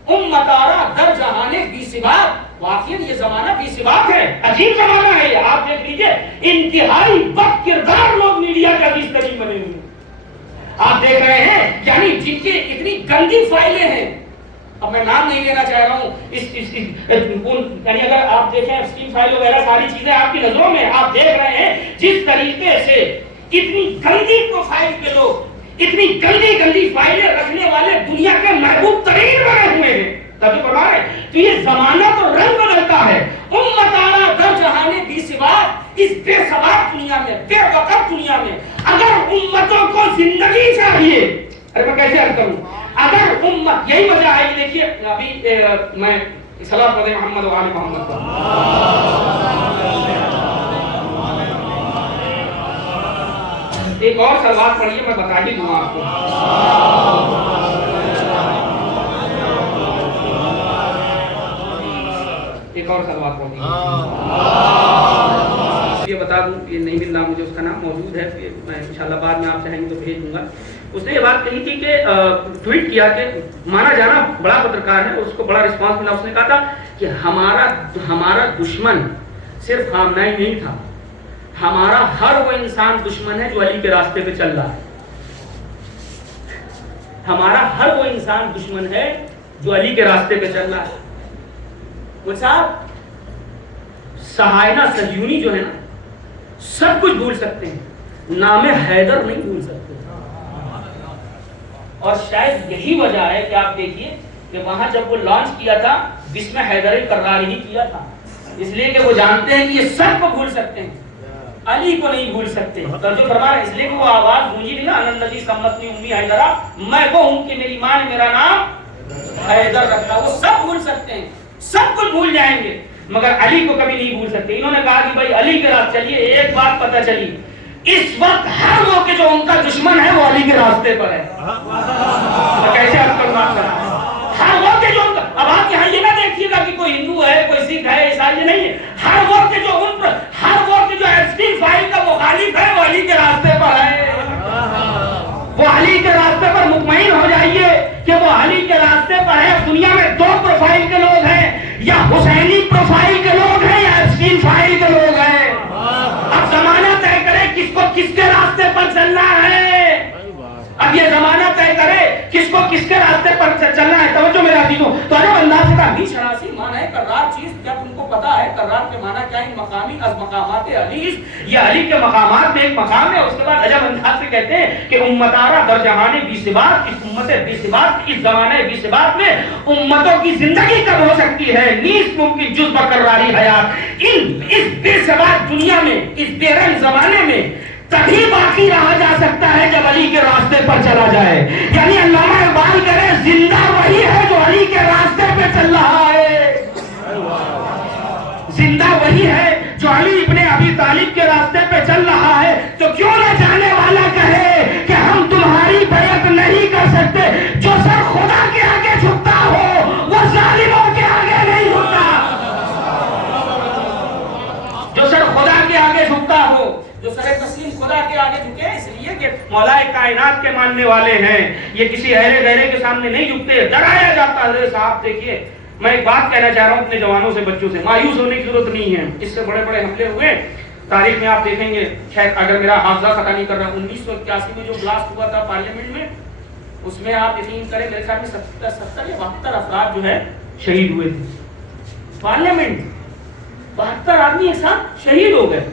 امت آرا در جہانے بی ثبات، واقعی یہ زمانہ بی ثبات ہے، عجیب زمانہ ہے یہ. آپ دیکھ لیجئے انتہائی بد کردار لوگ میڈیا کے عزیز ترین بنے ہوئے ہیں. آپ دیکھ رہے ہیں یعنی جن کی اتنی گندی فائلیں ہیں، اب میں نام نہیں لینا چاہ رہا ہوں، یعنی اگر آپ دیکھیں اسکیم فائل وغیرہ ساری چیزیں آپ کی نظروں میں، آپ دیکھ رہے ہیں جس طریقے سے اتنی گندی پروفائل کے لوگ، اتنی گندی گندی فائلیں رکھنے والے دنیا کے محبوب ترین بنے ہوئے ہیں. تبھی فرما رہے تو یہ زمانہ تو رنگ بدلتا ہے. امت آنا در جہانے بی ثبات، اس بے ثبات دنیا میں، بے وقت دنیا میں اگر امتوں کو زندگی چاہیے، ارے میں کیسے عرض کروں، اگر امت، یہی وجہ ہے کہ دیکھیے ابھی میں صلاۃ پڑھیں محمد و آل محمد کا. ایک اور صلوات پڑھیے، میں بتا ہی دوں آپ کو. ایک اور صلوات پڑھیے. یہ بتا دوں، یہ نہیں مل رہا مجھے اس کا نام، موجود ہے، میں انشاءاللہ بعد میں آپ چاہیں گے تو بھیج دوں گا. اس نے یہ بات کہی تھی کہ ٹویٹ کیا کہ مانا جانا بڑا پترکار ہے، اس کو بڑا رسپانس ملا. اس نے کہا تھا کہ ہمارا دشمن صرف خامنہ ہی نہیں تھا، ہمارا ہر وہ انسان دشمن ہے جو علی کے راستے پہ چل رہا ہے. ہمارا ہر وہ انسان دشمن ہے جو علی کے راستے پہ چل رہا ہے. وہ صاحب صہاینہ صہیونی جو ہے نا، سب کچھ بھول سکتے ہیں، نام حیدر نہیں بھول سکتے. اور شاید یہی وجہ ہے کہ آپ دیکھیے کہ وہاں جب وہ لانچ کیا تھا بسم حیدر کرار ہی کیا تھا، اس لیے کہ وہ جانتے ہیں کہ یہ سب کو بھول سکتے ہیں، علی کو نہیں بھول سکتے. توجہ فرما رہے ہیں، اس لیے کہ وہ آواز گونجی تھی نا، ان الذی سمتنی امی حیدرا، میں وہ ہوں کہ میری ماں نے میرا نام حیدر رکھا. وہ سب بھول سکتے ہیں، سب کچھ بھول جائیں گے، مگر علی کو کبھی نہیں بھول سکتے. انہوں نے کہا کہ بھائی علی کے راستے چلیے. ایک بات پتہ چلی، اس وقت ہر وہ کہ جو ان کا دشمن ہے وہ علی کے راستے پر ہے. کیسے آپ کو بات کریں، ہر وہ کہ جو اب آپ یہاں یہ نہ دیکھیے گا کہ کوئی ہندو ہے، کوئی سکھ ہے، عیسائی، یہ نہیں ہے. ہر وہ کہ جو ان پر، ہر وہ کہ جو ایپسٹین فائل کا مخالف ہے وہ علی کے راستے پر ہے. وہ علی کے راستے پر مطمئن ہو جائیے کہ وہ علی کے راستے پر ہے. دنیا میں دو پروفائل کے لوگ ہیں، یا حسینی پروفائل کے لوگ ہیں یا ایپسٹین فائل کے لوگ ہیں. اب زمانہ طے کرے کس کو کس کے راستے پر چلنا ہے. اب یہ زمانہ طے کرے کس کو کس کے راستے پر چلنا ہے. توجہ میرے عزیزوں، تو اجب انداز سے تحمید شناسی معنی ہے کرار چیز. کیا تم کو پتا ہے کرار کے معنی کیا ہے؟ مقامی از مقامات علی، یہ علی کے مقامات میں ایک مقام ہے. اس کے بعد عجب انداز سے کہتے ہیں کہ امت آرا در جہانے بی ثبات، اس امت بی ثبات، اس زمانے بی ثبات میں امتوں کی زندگی کب ہو سکتی ہے؟ نیست ممکن جز بقراری حیات. اس بے ثبات دنیا میں، اس بے رنگ زمانے میں تبھی باقی رہا جا سکتا ہے جب علی کے راستے پر چلا جائے. یعنی علامہ اقبال کرے زندہ وہی ہے جو علی کے راستے پہ چل رہا ہے. زندہ وہی ہے جو علی ابن ابی طالب کے راستے پہ چل رہا ہے. تو کیوں نہ جانے والا کہے کہ ہم تمہاری بیعت نہیں کر سکتے. جو سر خدا کے آگے جھکتا ہو وہ ظالموں کے آگے نہیں جھکتا. جو سر خدا کے آگے جھکتا ہو، جو سر تسلیم خدا کے آگے جھکے، اس لیے کہ مولا کائنات کے ماننے والے ہیں، یہ کسی ایرے غیرے کے سامنے نہیں جھکتے. ڈرایا جاتا ہے. صاحب دیکھیے، میں ایک بات کہنا چاہ رہا ہوں اپنے جوانوں سے، بچوں سے، مایوس ہونے کی ضرورت نہیں ہے. اس سے بڑے بڑے حملے ہوئے تاریخ میں، آپ دیکھیں گے. شاید اگر میرا حافظہ خطا نہیں کر رہا، 1981 میں جو بلاسٹ ہوا تھا پارلیمنٹ میں، اس میں آپ یقین کریں میرے خیال میں 70 یا 72 افراد جو ہے شہید ہوئے تھے. پارلیمنٹ 72 آدمی ایک ساتھ شہید ہو گئے.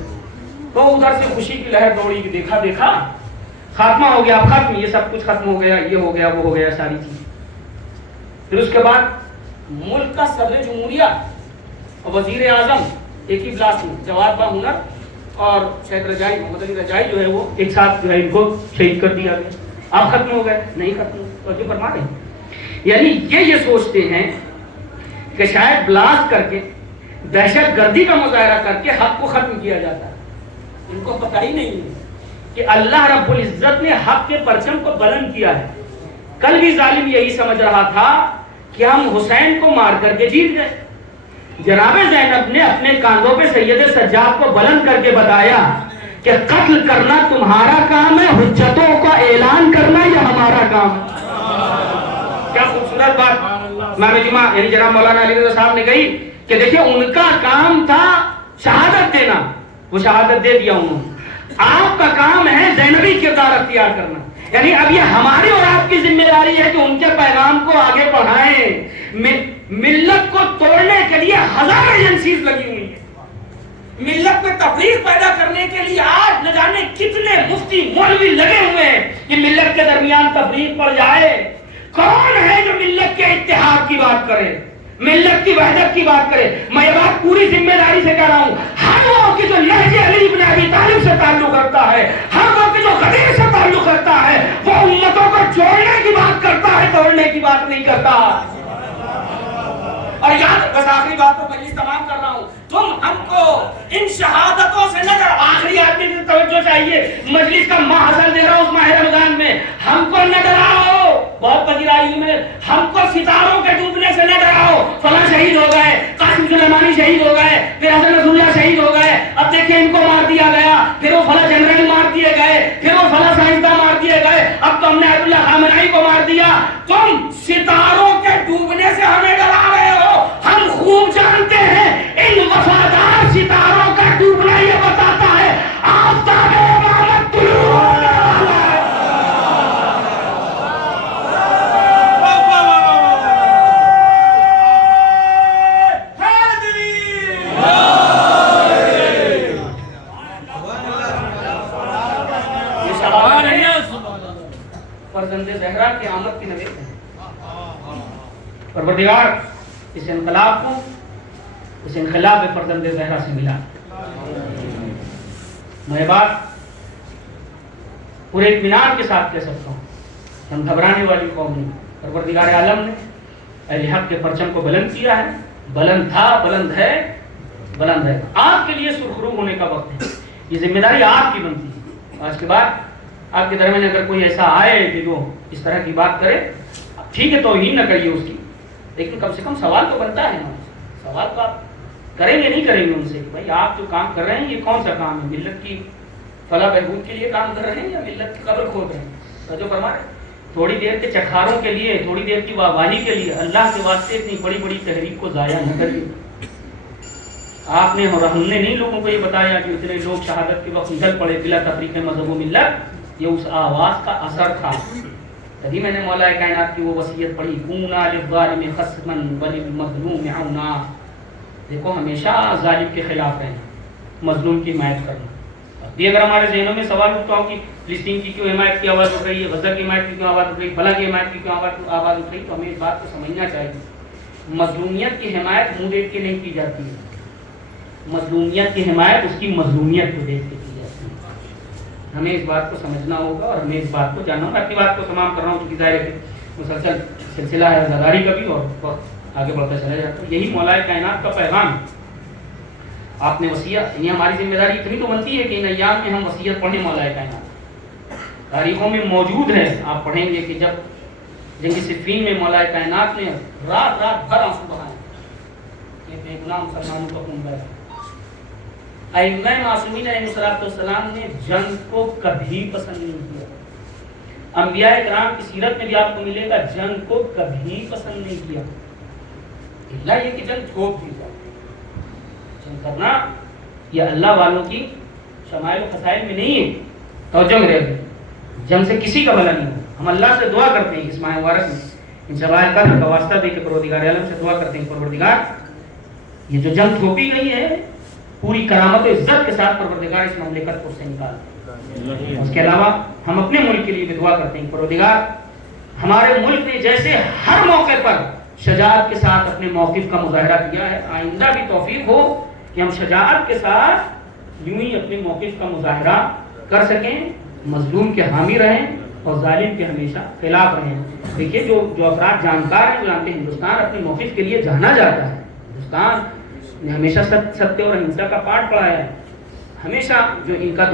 تو ادھر سے خوشی کی لہر دوڑی کہ دیکھا خاتمہ ہو گیا. اب ختم، یہ سب کچھ ختم ہو گیا، یہ ہو گیا، وہ ہو گیا، ساری چیز. پھر اس کے بعد ملک کا صدر جمہوریہ اور وزیر اعظم ایک ہی بلاسٹ میں، جواد با ہنر اور شہید رجائی، محمد علی رجائی جو ہے وہ ایک ساتھ جو ہے ان کو شہید کر دیا گیا. آپ ختم ہو گئے؟ نہیں ختم ہو. اور جو فرما رہے ہیں یعنی یہ سوچتے ہیں کہ شاید بلاسٹ کر کے، دہشت گردی کا مظاہرہ کر کے حق کو ختم کیا جاتا ہے. ان کو پتہ ہی نہیں ہے کہ اللہ رب العزت نے حق کے پرچم کو بلند کیا ہے. کل بھی ظالم یہی سمجھ رہا تھا کہ ہم حسین کو مار کر کے جیت گئے. جناب زینب نے اپنے کاندھوں پہ سید سجاد کو بلند کر کے بتایا کہ قتل کرنا تمہارا کام ہے، حجتوں کا اعلان کرنا یہ ہمارا کام ہے. کیا خوبصورت بات. امام جمعہ یعنی جناب مولانا علی رضا صاحب نے کہی کہ دیکھیں ان کا کام تھا شہادت دینا، وہ شہادت دے دیا انہوں نے، آپ کا کام ہے زینبی کردار اختیار کرنا، یعنی اب یہ ہماری اور آپ کی ذمہ داری ہے کہ ان کے پیغام کو آگے بڑھائیں۔ ملت کو توڑنے کے لیے ہزاروں ایجنسیز لگی ہوئی ہیں، ملت میں تفریق پیدا کرنے کے لیے آج نہ جانے کتنے مفتی مولوی لگے ہوئے ہیں کہ ملت کے درمیان تفریق پڑ جائے۔ کون ہے جو ملت کے اتحاد کی بات کرے، ملت کی وحدت کی بات کرے؟ میں یہ بات پوری ذمہ داری سے کہہ رہا ہوں، ہر وہ کہ جو لہجے علی بن ابی طالب سے تعلق رکھتا ہے، ہر وہ کہ جو غدیر سے تعلق رکھتا ہے، وہ امتوں کو جوڑنے کی بات کرتا ہے، توڑنے کی بات نہیں کرتا۔ اور یاد، بس آخری بات پر مجلس تمام کر رہا ہوں، تم ہم کو ان شہادتوں سے نہ ڈراؤ۔ آخری آدمی کی توجہ چاہیے، مجلس کا ماحصل دے رہا ہوں اس ماہ رمضان میں، ہم کو نہ ڈراؤ۔ بہت پذیرائی میں ہم کو ستاروں کے ڈوبنے سے نہ ڈراؤ، فلاں شہید ہو گئے، قاسم سلیمانی شہید ہو گئے، پھر حسن نصر اللہ شہید ہو گئے، اب دیکھیں ان کو مار دیا گیا، پھر وہ فلاں جنرل مار دیے گئے، پھر وہ فلاں سائنسداں مار دیے گئے، اب تو ہم نے عبد اللہ خامنہئی کو مار دیا۔ تم ستاروں کے ڈوبنے سے ہمیں ڈرا رہے ہو، ہم خوب جانتے ہیں ان وفادار ستاروں کا ڈوبنا یہ بتاتا ہے آفتاب امامت طلوع ہونے والا ہے۔ فرزند زہرا کی آمد کی نوید ہے، پروردگار اس انقلاب کو اس انقلاب فرزند زہرا سے ملا۔ میں بات پورے اطمینان کے ساتھ کہہ سکتا ہوں، ہم گھبرانے والی قوم نہیں، پروردگار عالم نے اہل حق کے پرچم کو بلند کیا ہے، بلند تھا، بلند ہے، بلند ہے۔ آپ کے لیے سرخرو ہونے کا وقت ہے، یہ ذمہ داری آپ کی بنتی ہے۔ آج کے بعد آپ کے درمیان اگر کوئی ایسا آئے کہ جو اس طرح کی بات کرے، ٹھیک ہے توہین نہ کریے اس کی، لیکن کم سے کم سوال تو بنتا ہے نا، سوال تو آپ کریں گے نہیں کریں گے ان سے کہ بھائی آپ جو کام کر رہے ہیں یہ کون سا کام ہے، ملت کی فلاح بہبود کے لیے کام کر رہے ہیں یا ملت کی قبر کھود رہے ہیں؟ جو فرما رہے تھوڑی دیر کے چکھاروں کے لیے، تھوڑی دیر کی واہواہی کے لیے اللہ کے واسطے اتنی بڑی بڑی تحریک کو ضائع نہ کریے۔ آپ نے اور ہم نے نہیں لوگوں کو یہ بتایا کہ اتنے لوگ شہادت کے وقت نکل پڑے بلا تفریق مذہب و ملت، یہ اس آواز کا اثر تھا۔ تبھی میں نے مولا کائنات کی وہ وصیت پڑھی، کونا للظالم خصما وللمظلوم عونا، دیکھو ہمیشہ ظالم کے خلاف رہنا، مظلوم کی حمایت کرنا۔ یہ اگر ہمارے ذہنوں میں سوال اٹھتا ہو کہ فلسطین کی کیوں حمایت کی آواز اٹھ رہی ہے، غزہ کی حمایت کی کیوں آواز اٹھ رہی ہے، فلاں کی حمایت کی کیوں آواز اٹھ رہی ہے، تو ہمیں اس بات کو سمجھنا چاہیے، مظلومیت کی حمایت منہ دیکھ کے نہیں کی جاتی ہے، مظلومیت کی حمایت اس کی مظلومیت کو دیکھ کے کی جاتی ہے۔ ہمیں اس بات کو سمجھنا ہوگا اور ہمیں اس بات کو جاننا ہوگا۔ اپنی بات کو تمام کر رہا ہوں کیونکہ ظاہر ہے کہ مسلسل سلسلہ ہے زاداری کا بھی اور وقت آگے بڑھتا چلا جاتا ہے۔ یہی مولا کائنات کا پیغام ہے۔ آپ نے وصیت، یہ ہماری ذمہ داری اتنی تو بنتی ہے کہ ان ایام میں ہم وصیت پڑھیں مولا کائنات، تاریخوں میں موجود ہے، آپ پڑھیں گے کہ جب جنگ صفین میں مولا کائنات نے رات رات بھر آنسو بہائے کہ بے گناہ مسلمانوں کا خون بہا۔ ائمہ معصومین علیہ السلام نے جنگ کو کبھی پسند نہیں کیا، انبیاء کرام کی سیرت میں بھی آپ کو ملے گا جنگ کو کبھی پسند نہیں کیا، اللہ یہ کہ جنگ تھوپ دی جائے۔ جنگ کرنا یہ اللہ والوں کی شمائل و خصائل میں نہیں ہے۔ توجہ میں رہے، جنگ سے کسی کا بھلا نہیں ہو۔ ہم اللہ سے دعا کرتے ہیں اس ماہ مبارک میں ان شبائل قدر کا واسطہ دے کے پروردگار عالم سے دعا کرتے ہیں، پروردگار یہ جو جنگ تھوپی گئی ہے پوری کرامت و عزت کے ساتھ پروردگار اس مملکت کو سے نکال۔ اس کے علاوہ ہم اپنے ملک کے لیے بھی دعا کرتے ہیں، پروردگار ہمارے ملک نے جیسے ہر موقع پر شجاعت کے ساتھ اپنے موقف کا مظاہرہ کیا ہے، آئندہ بھی توفیق ہو کہ ہم شجاعت کے ساتھ یوں ہی اپنے موقف کا مظاہرہ کر سکیں، مظلوم کے حامی رہیں اور ظالم کے ہمیشہ خلاف رہیں۔ دیکھیے جو افراد جانکار ہیں، جو جانتے ہیں ہندوستان اپنے موقف کے لیے جانا جاتا ہے، ہندوستان نے ہمیشہ ستیہ اور اہنسا کا پاٹ پڑھایا ہے، ہمیشہ جو ان کا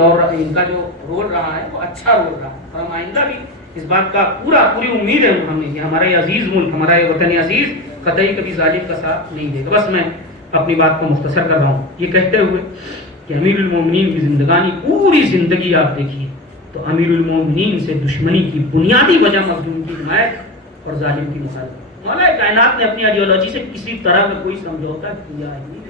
جو رول رہا ہے وہ اچھا رول رہا ہے، اور ہم آئندہ بھی اس بات کا پوری امید ہے ہمیں کہ ہمارا یہ عزیز ملک، ہمارا یہ وطن عزیز قطعی کبھی ظالم کا ساتھ نہیں دے گا۔ بس میں اپنی بات کو مختصر کر رہا ہوں یہ کہتے ہوئے کہ امیر المومنین کی زندگانی پوری زندگی آپ دیکھیے تو امیر المومنین سے دشمنی کی بنیادی وجہ مظلوم کی حمایت اور ظالم کی مخالفت، مولا کائنات نے اپنی آئیڈیالوجی سے کسی طرح کا کوئی سمجھوتا کیا ہی نہیں۔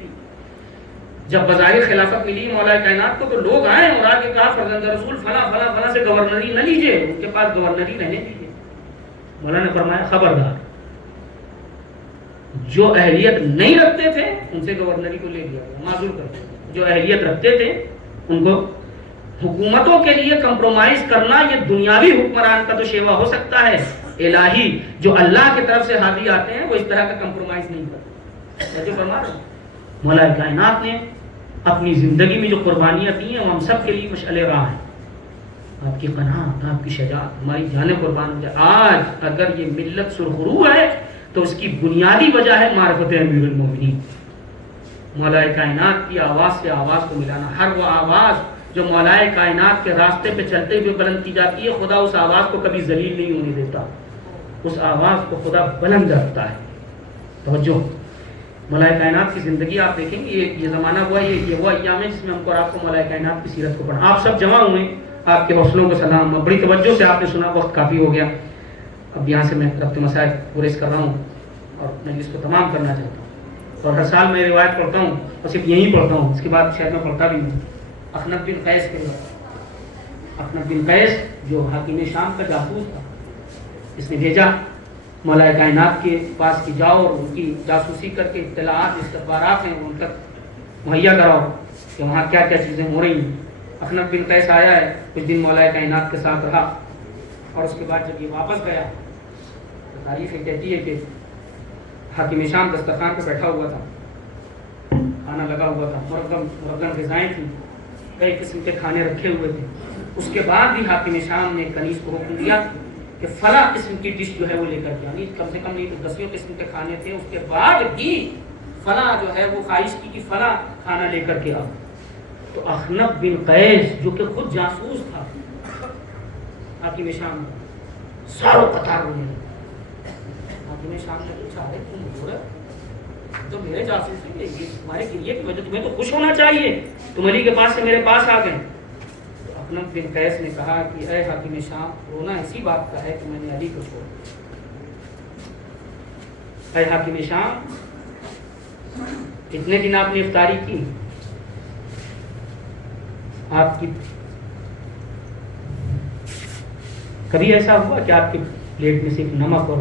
جب بظاہر خلافت ملی مولا کائنات کو تو لوگ آئے اور آگے کہا فرزند رسول فلاں فلاں فلاں سے گورنری نہ لیجیے، ان کے پاس گورنری رہنے دیجیے۔ مولا نے فرمایا خبردار، جو اہلیت نہیں رکھتے تھے ان سے گورنری کو لے لیا گیا، معذور کرتے تھے۔ جو اہلیت رکھتے تھے ان کو، حکومتوں کے لیے کمپرومائز کرنا یہ دنیاوی حکمران کا تو شیوا ہو سکتا ہے، الہی جو اللہ کی طرف سے ہادی آتے ہیں وہ اس طرح کا کمپرومائز نہیں کرتے۔ جو فرما رہا ہوں مولا کائنات نے اپنی زندگی میں جو قربانیاں دی ہیں وہ ہم سب کے لیے مشعل راہ ہیں۔ آپ کی قناعت، آپ کی شجاعت ہماری جانیں قربان ہو جائے۔ آج اگر یہ ملت سرخرو ہے تو اس کی بنیادی وجہ ہے معرفت امیر المومنین۔ مولا کائنات کی آواز سے آواز کو ملانا، ہر وہ آواز جو مولا کائنات کے راستے پہ چلتے ہوئے بلند کی جاتی ہے، خدا اس آواز کو کبھی ذلیل نہیں ہونے دیتا، اس آواز کو خدا بلند رکھتا ہے۔ توجہ، مولا کائنات کی زندگی آپ دیکھیں گے، یہ زمانہ ہوا، یہ وہ ایام ہے جس میں ہم کو اور آپ کو مولا کائنات کی سیرت کو پڑھا۔ آپ سب جمع ہوئے، آپ کے حوصلوں کو سلام، بڑی توجہ سے آپ نے سنا، وقت کافی ہو گیا۔ اب یہاں سے میں ربط مسائل پورے کر رہا ہوں اور میں اس کو تمام کرنا چاہتا ہوں، اور ہر سال میں روایت پڑھتا ہوں اور صرف یہی پڑھتا ہوں، اس کے بعد شاید میں پڑھتا بھی ہوں۔ اخنف بن قیس کے بعد، اخنف بن قیس جو حاکم شام کا جاسوس تھا، اس نے بھیجا مولا کائنات کے پاس کہ جاؤ اور ان کی جاسوسی کر کے اطلاعات، استخبارات ہیں ان تک مہیا کراؤ کہ وہاں کیا کیا چیزیں ہو رہی ہیں۔ اخنف بن قیس آیا ہے، کچھ دن مولا کائنات کے ساتھ رہا، اور اس کے بعد جب یہ واپس گیا تو تاریخ کہتی ہے کہ حاکم شام دسترخوان پہ بیٹھا ہوا تھا، کھانا لگا ہوا تھا، مرغن غذائیں تھیں، کئی قسم کے کھانے رکھے ہوئے تھے۔ اس کے بعد بھی حاکم شام نے کنیز کو حکم دیا کہ فلاں قسم کی ڈش جو ہے وہ لے کر کے آنی، کم سے کم نہیں تو 10 قسم کے کھانے تھے، اس کے بعد بھی فلاں جو ہے وہ خواہش کی کہ فلاں کھانا لے کر کے آؤ۔ تو اخنف بن قیس جو کہ خود جاسوس تھا حاکم شام، ساروں قطار ہونے لگا۔ حاکم شام نے پوچھا ارے تم حضور تو میرے جاسوس ہیں، یہ تمہارے گریے کی وجہ، تمہیں تو خوش ہونا چاہیے، تم علی کے پاس سے میرے پاس آ گئے۔ تو اخنف بن قیس نے کہا کہ اے حاکم شام، رونا اسی بات کا ہے کہ میں نے علی کو چھوڑا۔ اے حاکم شام، اتنے دن آپ نے افطاری کی، آپ کی کبھی ایسا ہوا کہ آپ کی پلیٹ میں صرف نمک اور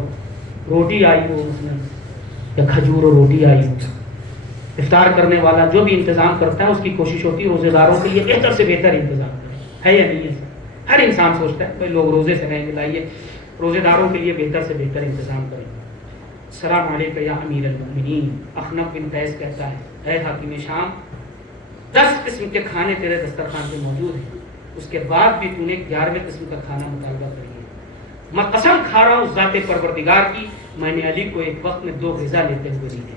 روٹی آئی ہو، مثلا یا کھجور اور روٹی آئی ہو؟ افطار کرنے والا جو بھی انتظام کرتا ہے اس کی کوشش ہوتی ہے روزے داروں کے لیے بہتر سے بہتر انتظام کرے، ہے یا نہیں ہے؟ ہر انسان سوچتا ہے بھائی لوگ روزے سے رہیں گے، لائیے روزے داروں کے لیے بہتر سے بہتر انتظام کریں۔ السلام علیکم یا امیر المؤمنین، اخنف بن قیس کہتا ہے اے حاکم شام، 10 قسم کے کھانے تیرے دسترخوان پہ موجود ہیں، اس کے بعد بھی تو نے 11ویں قسم کا کھانا مطالبہ کر لیا۔ میں قسم کھا رہا ہوں ذات پروردگار کی، میں نے علی کو ایک وقت میں 2 غذا لیتے ہوئے نہیں دیکھا۔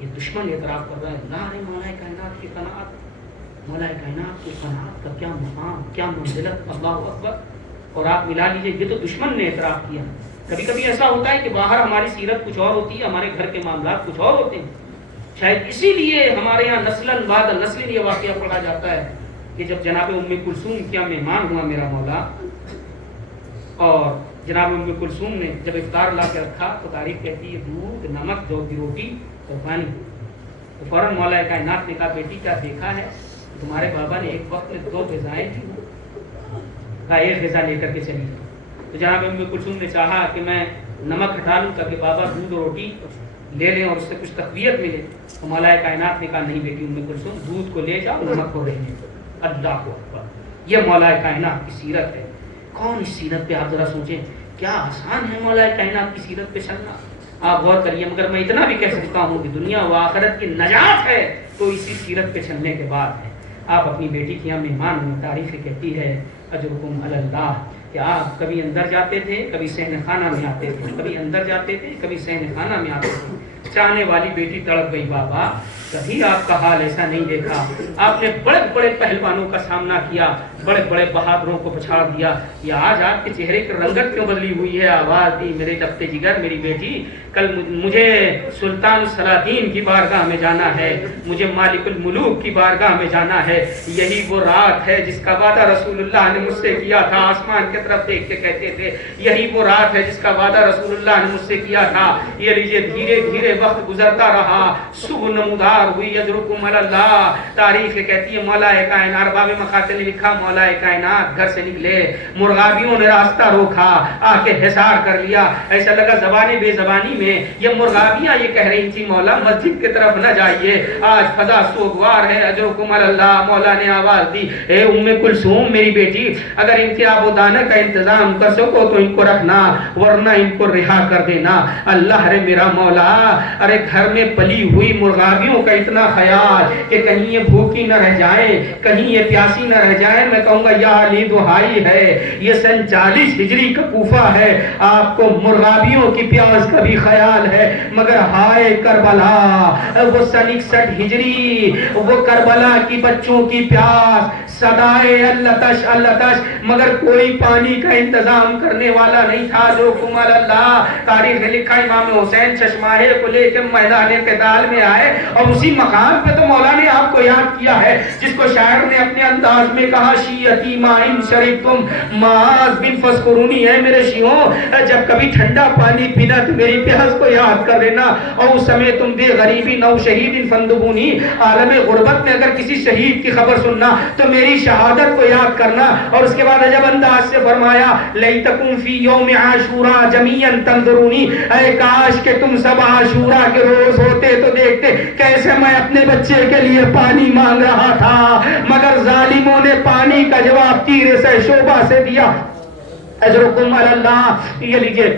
یہ دشمن اعتراف کر رہا ہے، نعرے مولا کائنات کی قناعت، مولا کائنات کی قناعت کا کیا مقام، کیا منزلت، اللہ اکبر۔ اور آپ ملا لیجیے، یہ تو دشمن نے اعتراف کیا۔ کبھی کبھی ایسا ہوتا ہے کہ باہر ہماری سیرت کچھ اور ہوتی ہے، ہمارے گھر کے معاملات کچھ اور ہوتے ہیں، شاید اسی لیے ہمارے یہاں نسلاً بعد نسل یہ واقعہ پڑھا جاتا ہے کہ جب جناب ام کلثوم کیا مہمان ہوا میرا مولا، اور جناب ام کلثوم نے جب افطار لا کے رکھا تو تاریخ کہتی ہے دودھ، نمک، جو کی روٹی اور پانی، تو فوراً مولا کائنات نے کہا بیٹی کیا دیکھا ہے، تمہارے بابا نے ایک وقت میں 2 غذائیں دی، کہا ایک غذا لے کر کے چلی۔ تو جناب ام کلثوم نے چاہا کہ میں نمک ہٹا لوں تاکہ بابا دودھ اور روٹی لے لیں اور اس سے کچھ تقویت ملے، تو مولا کائنات نے کہا نہیں بیٹی ام کلثوم، دودھ کو لے جاؤ، نمک کو رہنے دو۔ اللہ اکبر، یہ مولا کائنات کی سیرت ہے۔ کون اس سیرت پہ آپ ذرا سوچیں، کیا آسان ہے مولا کائنات کی سیرت پہ چلنا، آپ غور کریے۔ مگر میں اتنا بھی کہہ سکتا ہوں کہ دنیا و آخرت کی نجات ہے تو اسی سیرت پہ چلنے کے بعد ہے۔ آپ اپنی بیٹی کی یہاں مہمان ہوئے، تاریخ کہتی ہے اجرکم علی اللہ، کہ آپ کبھی اندر جاتے تھے، کبھی صحن خانہ میں آتے تھے، کبھی اندر جاتے تھے، کبھی صحن خانہ میں آتے تھے۔ چاہنے والی بیٹی تڑپ گئی بابا، کبھی آپ کا حال ایسا نہیں دیکھا. آپ نے بڑے بڑے پہلوانوں کا سامنا کیا, بڑے بڑے بہادروں کو پچھاڑ دیا. یہ آج آپ کے چہرے کی رنگت کیوں بدلی ہوئی ہے؟ آواز دی میرے تختے جگر میری بیٹی, کل مجھے سلطان السلاطین کی بارگاہ میں جانا ہے, مجھے مالک الملوک کی بارگاہ میں جانا ہے. یہی وہ رات ہے جس کا وعدہ رسول اللہ نے مجھ سے کیا تھا. آسمان کی طرف دیکھ کے کہتے تھے یہی وہ رات ہے جس کا وعدہ رسول اللہ نے مجھ سے کیا تھا. یہ لیجیے دھیرے دھیرے وقت گزرتا رہا, صبح نمودار ہوئی. یجرکم اللہ, تاریخ کہتی ہے مولا کائنات, باب مقاتل نے لکھا مولا کائنات گھر سے نکلے, مرغابیوں نے راستہ روکا, آ کے حصار کر لیا. ایسا لگا زبانی بے زبانی میں یہ مرغابیاں یہ کہہ رہی تھی مولا مسجد کی طرف نہ جائیے, آج فضا سوگوار ہے. اجرکم اللہ, مولا نے آواز دی اے ام کلثوم میری بیٹی, اگر ان کے آب و دانہ کا انتظام کر سکو تو ان کو رکھنا, ورنہ ان کو رہا کر دینا. اللہ رے میرا مولا, ارے گھر میں پلی ہوئی مرغابیوں کا اتنا خیال کہ کہیں یہ بھوکی نہ رہ جائیں, کہیں یہ پیاسی نہ رہ جائیں. میں کہوں گا یا علی دہائی ہے, یہ سن 40 ہجری کا کوفہ ہے, آپ کو مرغابیوں کی پیاس کا بھی خیال ہے. مگر ہائے کربلا, وہ سن 61 ہجری, وہ کربلا کی بچوں کی پیاس, صدائے اللتش اللتش, مگر کوئی پانی کا انتظام کرنے والا نہیں تھا. جو کمال اللہ, تاریخ نے لکھا امام حسین چشماہے کو لے کے میدان قتال میں آئے, اور اسی مقام پہ تو مولا نے آپ کو یاد کیا ہے جس کو شاعر نے اپنے انداز میں کہا شیعتی مائن شریفتم معاذ بن فذکرونی, ہے میرے شیعوں جب کبھی ٹھنڈا پانی پینا تو میری پیاس کو یاد کر لینا. اور اس سمے تم دے غریبی نو شہید فندبونی, عالم غربت میں اگر کسی شہید کی خبر سننا تو میری شہادت کو یاد کرنا. اور اس کے بعد عجب انداز سے فرمایا لیتکم فی یوم عاشوراء جمیعا تنظرونی, اے کاش کہ تم سب عاشوراء کے روز ہوتے تو دیکھتے کیسے میں اپنے بچے کے لیے پانی مانگ رہا تھا, مگر ظالموں نے پانی کا جواب تیر سے شعبہ سے دیا. اجرکم اللہ. یہ لیجیے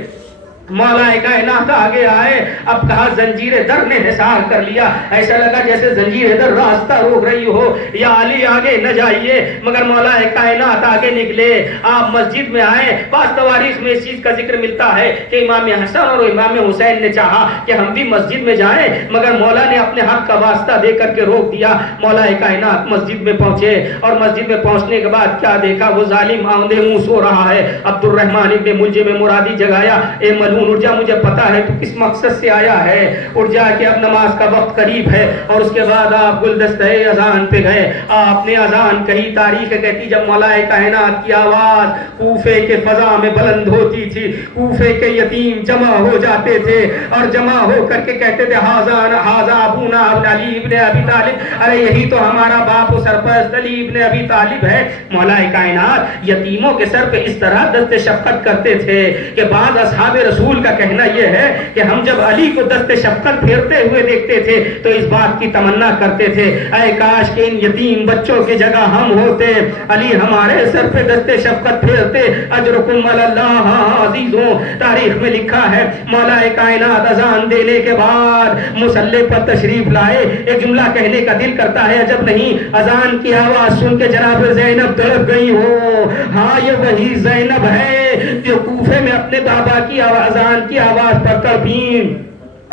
مولا کائنات آگے آئے, اب کہا زنجیر در نے حصار کر لیا. ایسا لگا جیسے زنجیر در راستہ روک رہی ہو, یا علی آگے نہ جائیے. مگر مولا کائنات آگے نکلے, آپ مسجد میں آئے. بعض تواریخ میں اس چیز کا ذکر ملتا ہے کہ امام حسن اور امام حسین نے چاہا کہ ہم بھی مسجد میں جائیں, مگر مولا نے اپنے حق کا واسطہ دے کر کے روک دیا. مولا کائنات مسجد میں پہنچے, اور مسجد میں پہنچنے کے بعد کیا دیکھا, وہ ظالم آندے منہ سو رہا ہے. عبد الرحمن ابن ملجم مرادی جگایا, اے اٹھ جا, مجھے پتا ہے تو کس مقصد سے آیا ہے. اٹھ جا کہ اب نماز کا وقت قریب ہے. اور اس کے بعد آپ گلدستہ اذان پہ گئے, آپ نے اذان کہی. تاریخ کہتی جب مولا کائنات کی آواز کوفے کے فضا میں بلند ہوتی تھی, کوفے کے یتیم جمع ہو جاتے تھے, اور جمع ہو کر کے کہتے تھے ہاذا ابونا علی ابن ابی طالب, ارے یہی تو ہمارا باپ و سرپرست علی ابن ابی طالب ہے. مولا کائنات یتیموں کے سر پہ اس طرح دست شفقت کرتے تھے کہ بعض اصحاب رسول کا کہنا یہ ہے کہ ہم جب علی کو دست شفقت پھیرتے ہوئے دیکھتے تھے تو اس بات کی تمنا کرتے تھے اے کاش کہ ان یتیم بچوں کی جگہ ہم ہوتے, علی ہمارے سر پہ دست شفقت پھیرتے. اجرکم اللہ عزیزوں, تاریخ میں لکھا ہے مولا کائنات اذان دینے کے بعد مصلی پر تشریف لائے. ایک جملہ کہنے کا دل کرتا ہے عجب نہیں, اذان کی آواز سن کے جناب زینب تڑپ گئی ہو. ہاں یہ وہی زینب ہے جو کوفے میں اپنے بابا کی اذان کی آواز پر تڑپیں,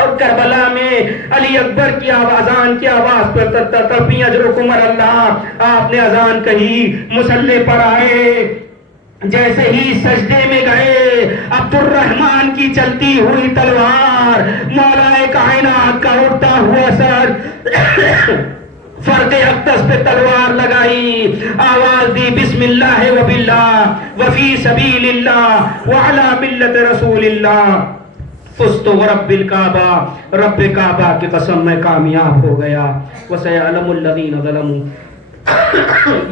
اور کربلا میں علی اکبر کی اذان کی آواز پر تڑپیں. اجرکم اللہ. آپ نے اذان کہی, مصلی پر آئے, جیسے ہی سجدے میں گئے عبد الرحمن کی چلتی ہوئی تلوار, مولا کائنات کا اڑتا ہوا سر, فرد اقدس پہ تلوار لگائی, آواز دی بسم اللہ و باللہ وفی سبیل اللہ وعلی ملت رسول اللہ. فزت ورب الکعبہ, رب کعبہ کی قسم میں کامیاب ہو گیا. وسیعلم الذین ظلموا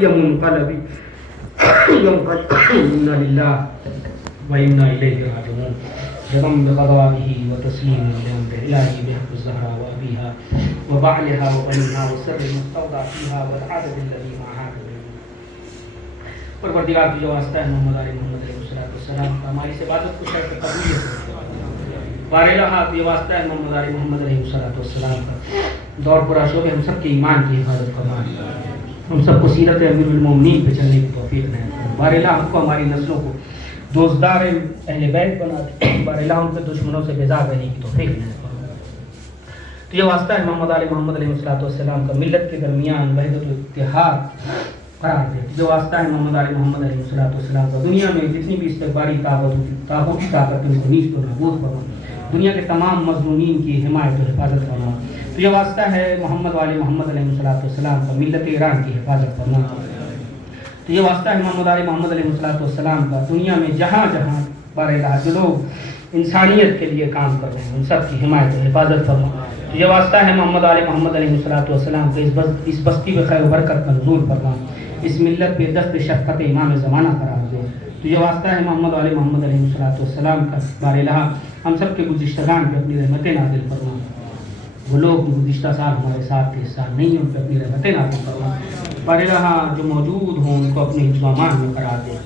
ینقلبوا انا للہ و انا الیہ راجعون. بضم بقضائه وتسلیم لامر الہی بحق الزہرا وابیها وبعلها وبنیها وسر المستودع فیها والعدد الذی معها. پروردگار کی جو واسطہ ہے محمد علیہ محمد علیہ السلام, ہماری سے عبادت کو شرط قبولیت بارالہ کی واسطہ ہے محمد علیہ محمد علیہ السلام کا دور پورا شعبے ہم سب کے ایمان کی حفاظت فرمائے, ہم سب کو سیرت امیر المومنین پہ چلنے کی توفیق دیں. بارالہ ہم کو ہماری نسلوں کو دوزدار اہل بیت بنا دے, بارالہ ہم کے دشمنوں سے بیزار رہنے کی توفیق دیں. تو یہ واسطہ ہے محمد علیہ السلام کا ملت کے درمیان وحدت و اتحاد قرار دے. جو واسطہ ہے محمد علیہ السلام کا دنیا میں جتنی بھی استقبالی طاقت ان کو نیست و نابود فرما. دنیا کے تمام مظلومین کی حمایت و حفاظت فرما. تو یہ واسطہ ہے محمد علیہ السلام کا ملت ایران کی حفاظت فرما. تو یہ واسطہ ہے محمد علیہ السلام کا دنیا میں جہاں جہاں بارہ جو لوگ انسانیت کے لیے کام کر رہے ہیں ان سب کی حمایت و حفاظت فرما. تو یہ واسطہ ہے محمد علیہ السلام کے اس بستی میں خیر و برکت کا نزول فرما. اس ملت پہ دست شفقت امام زمانہ قرار دے. تو یہ واسطہ ہے محمد علیہ السلام کا بار الہ ہم سب کے گزشتگان پہ اپنی رحمتیں نازل فرما. وہ لوگ جو گزشتہ سال ہمارے ساتھ تھے اس سال نہیں ہیں ان پہ اپنی رحمتیں نازل فرما. بار الہ جو موجود ہوں ان کو اپنے حفظ و امان میں قرار دے.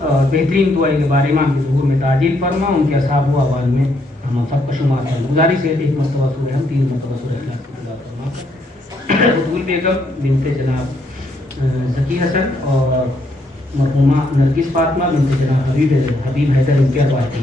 بہترین دعائیں کے بارے میں ظہور میں تعجیل فرما. ان کے اصحاب و احوال میں ہم سب کا شمار ہے. گزارش ہے ایک مرتبہ سورہ ہم 3 مرتبہ سورہ اخلاص کی تلاوت فرما. بطول بیگم بنت جناب ذکی حسن اور مرحومہ نرگس فاطمہ بنت جناب حبیب حیدر ان کے ارواح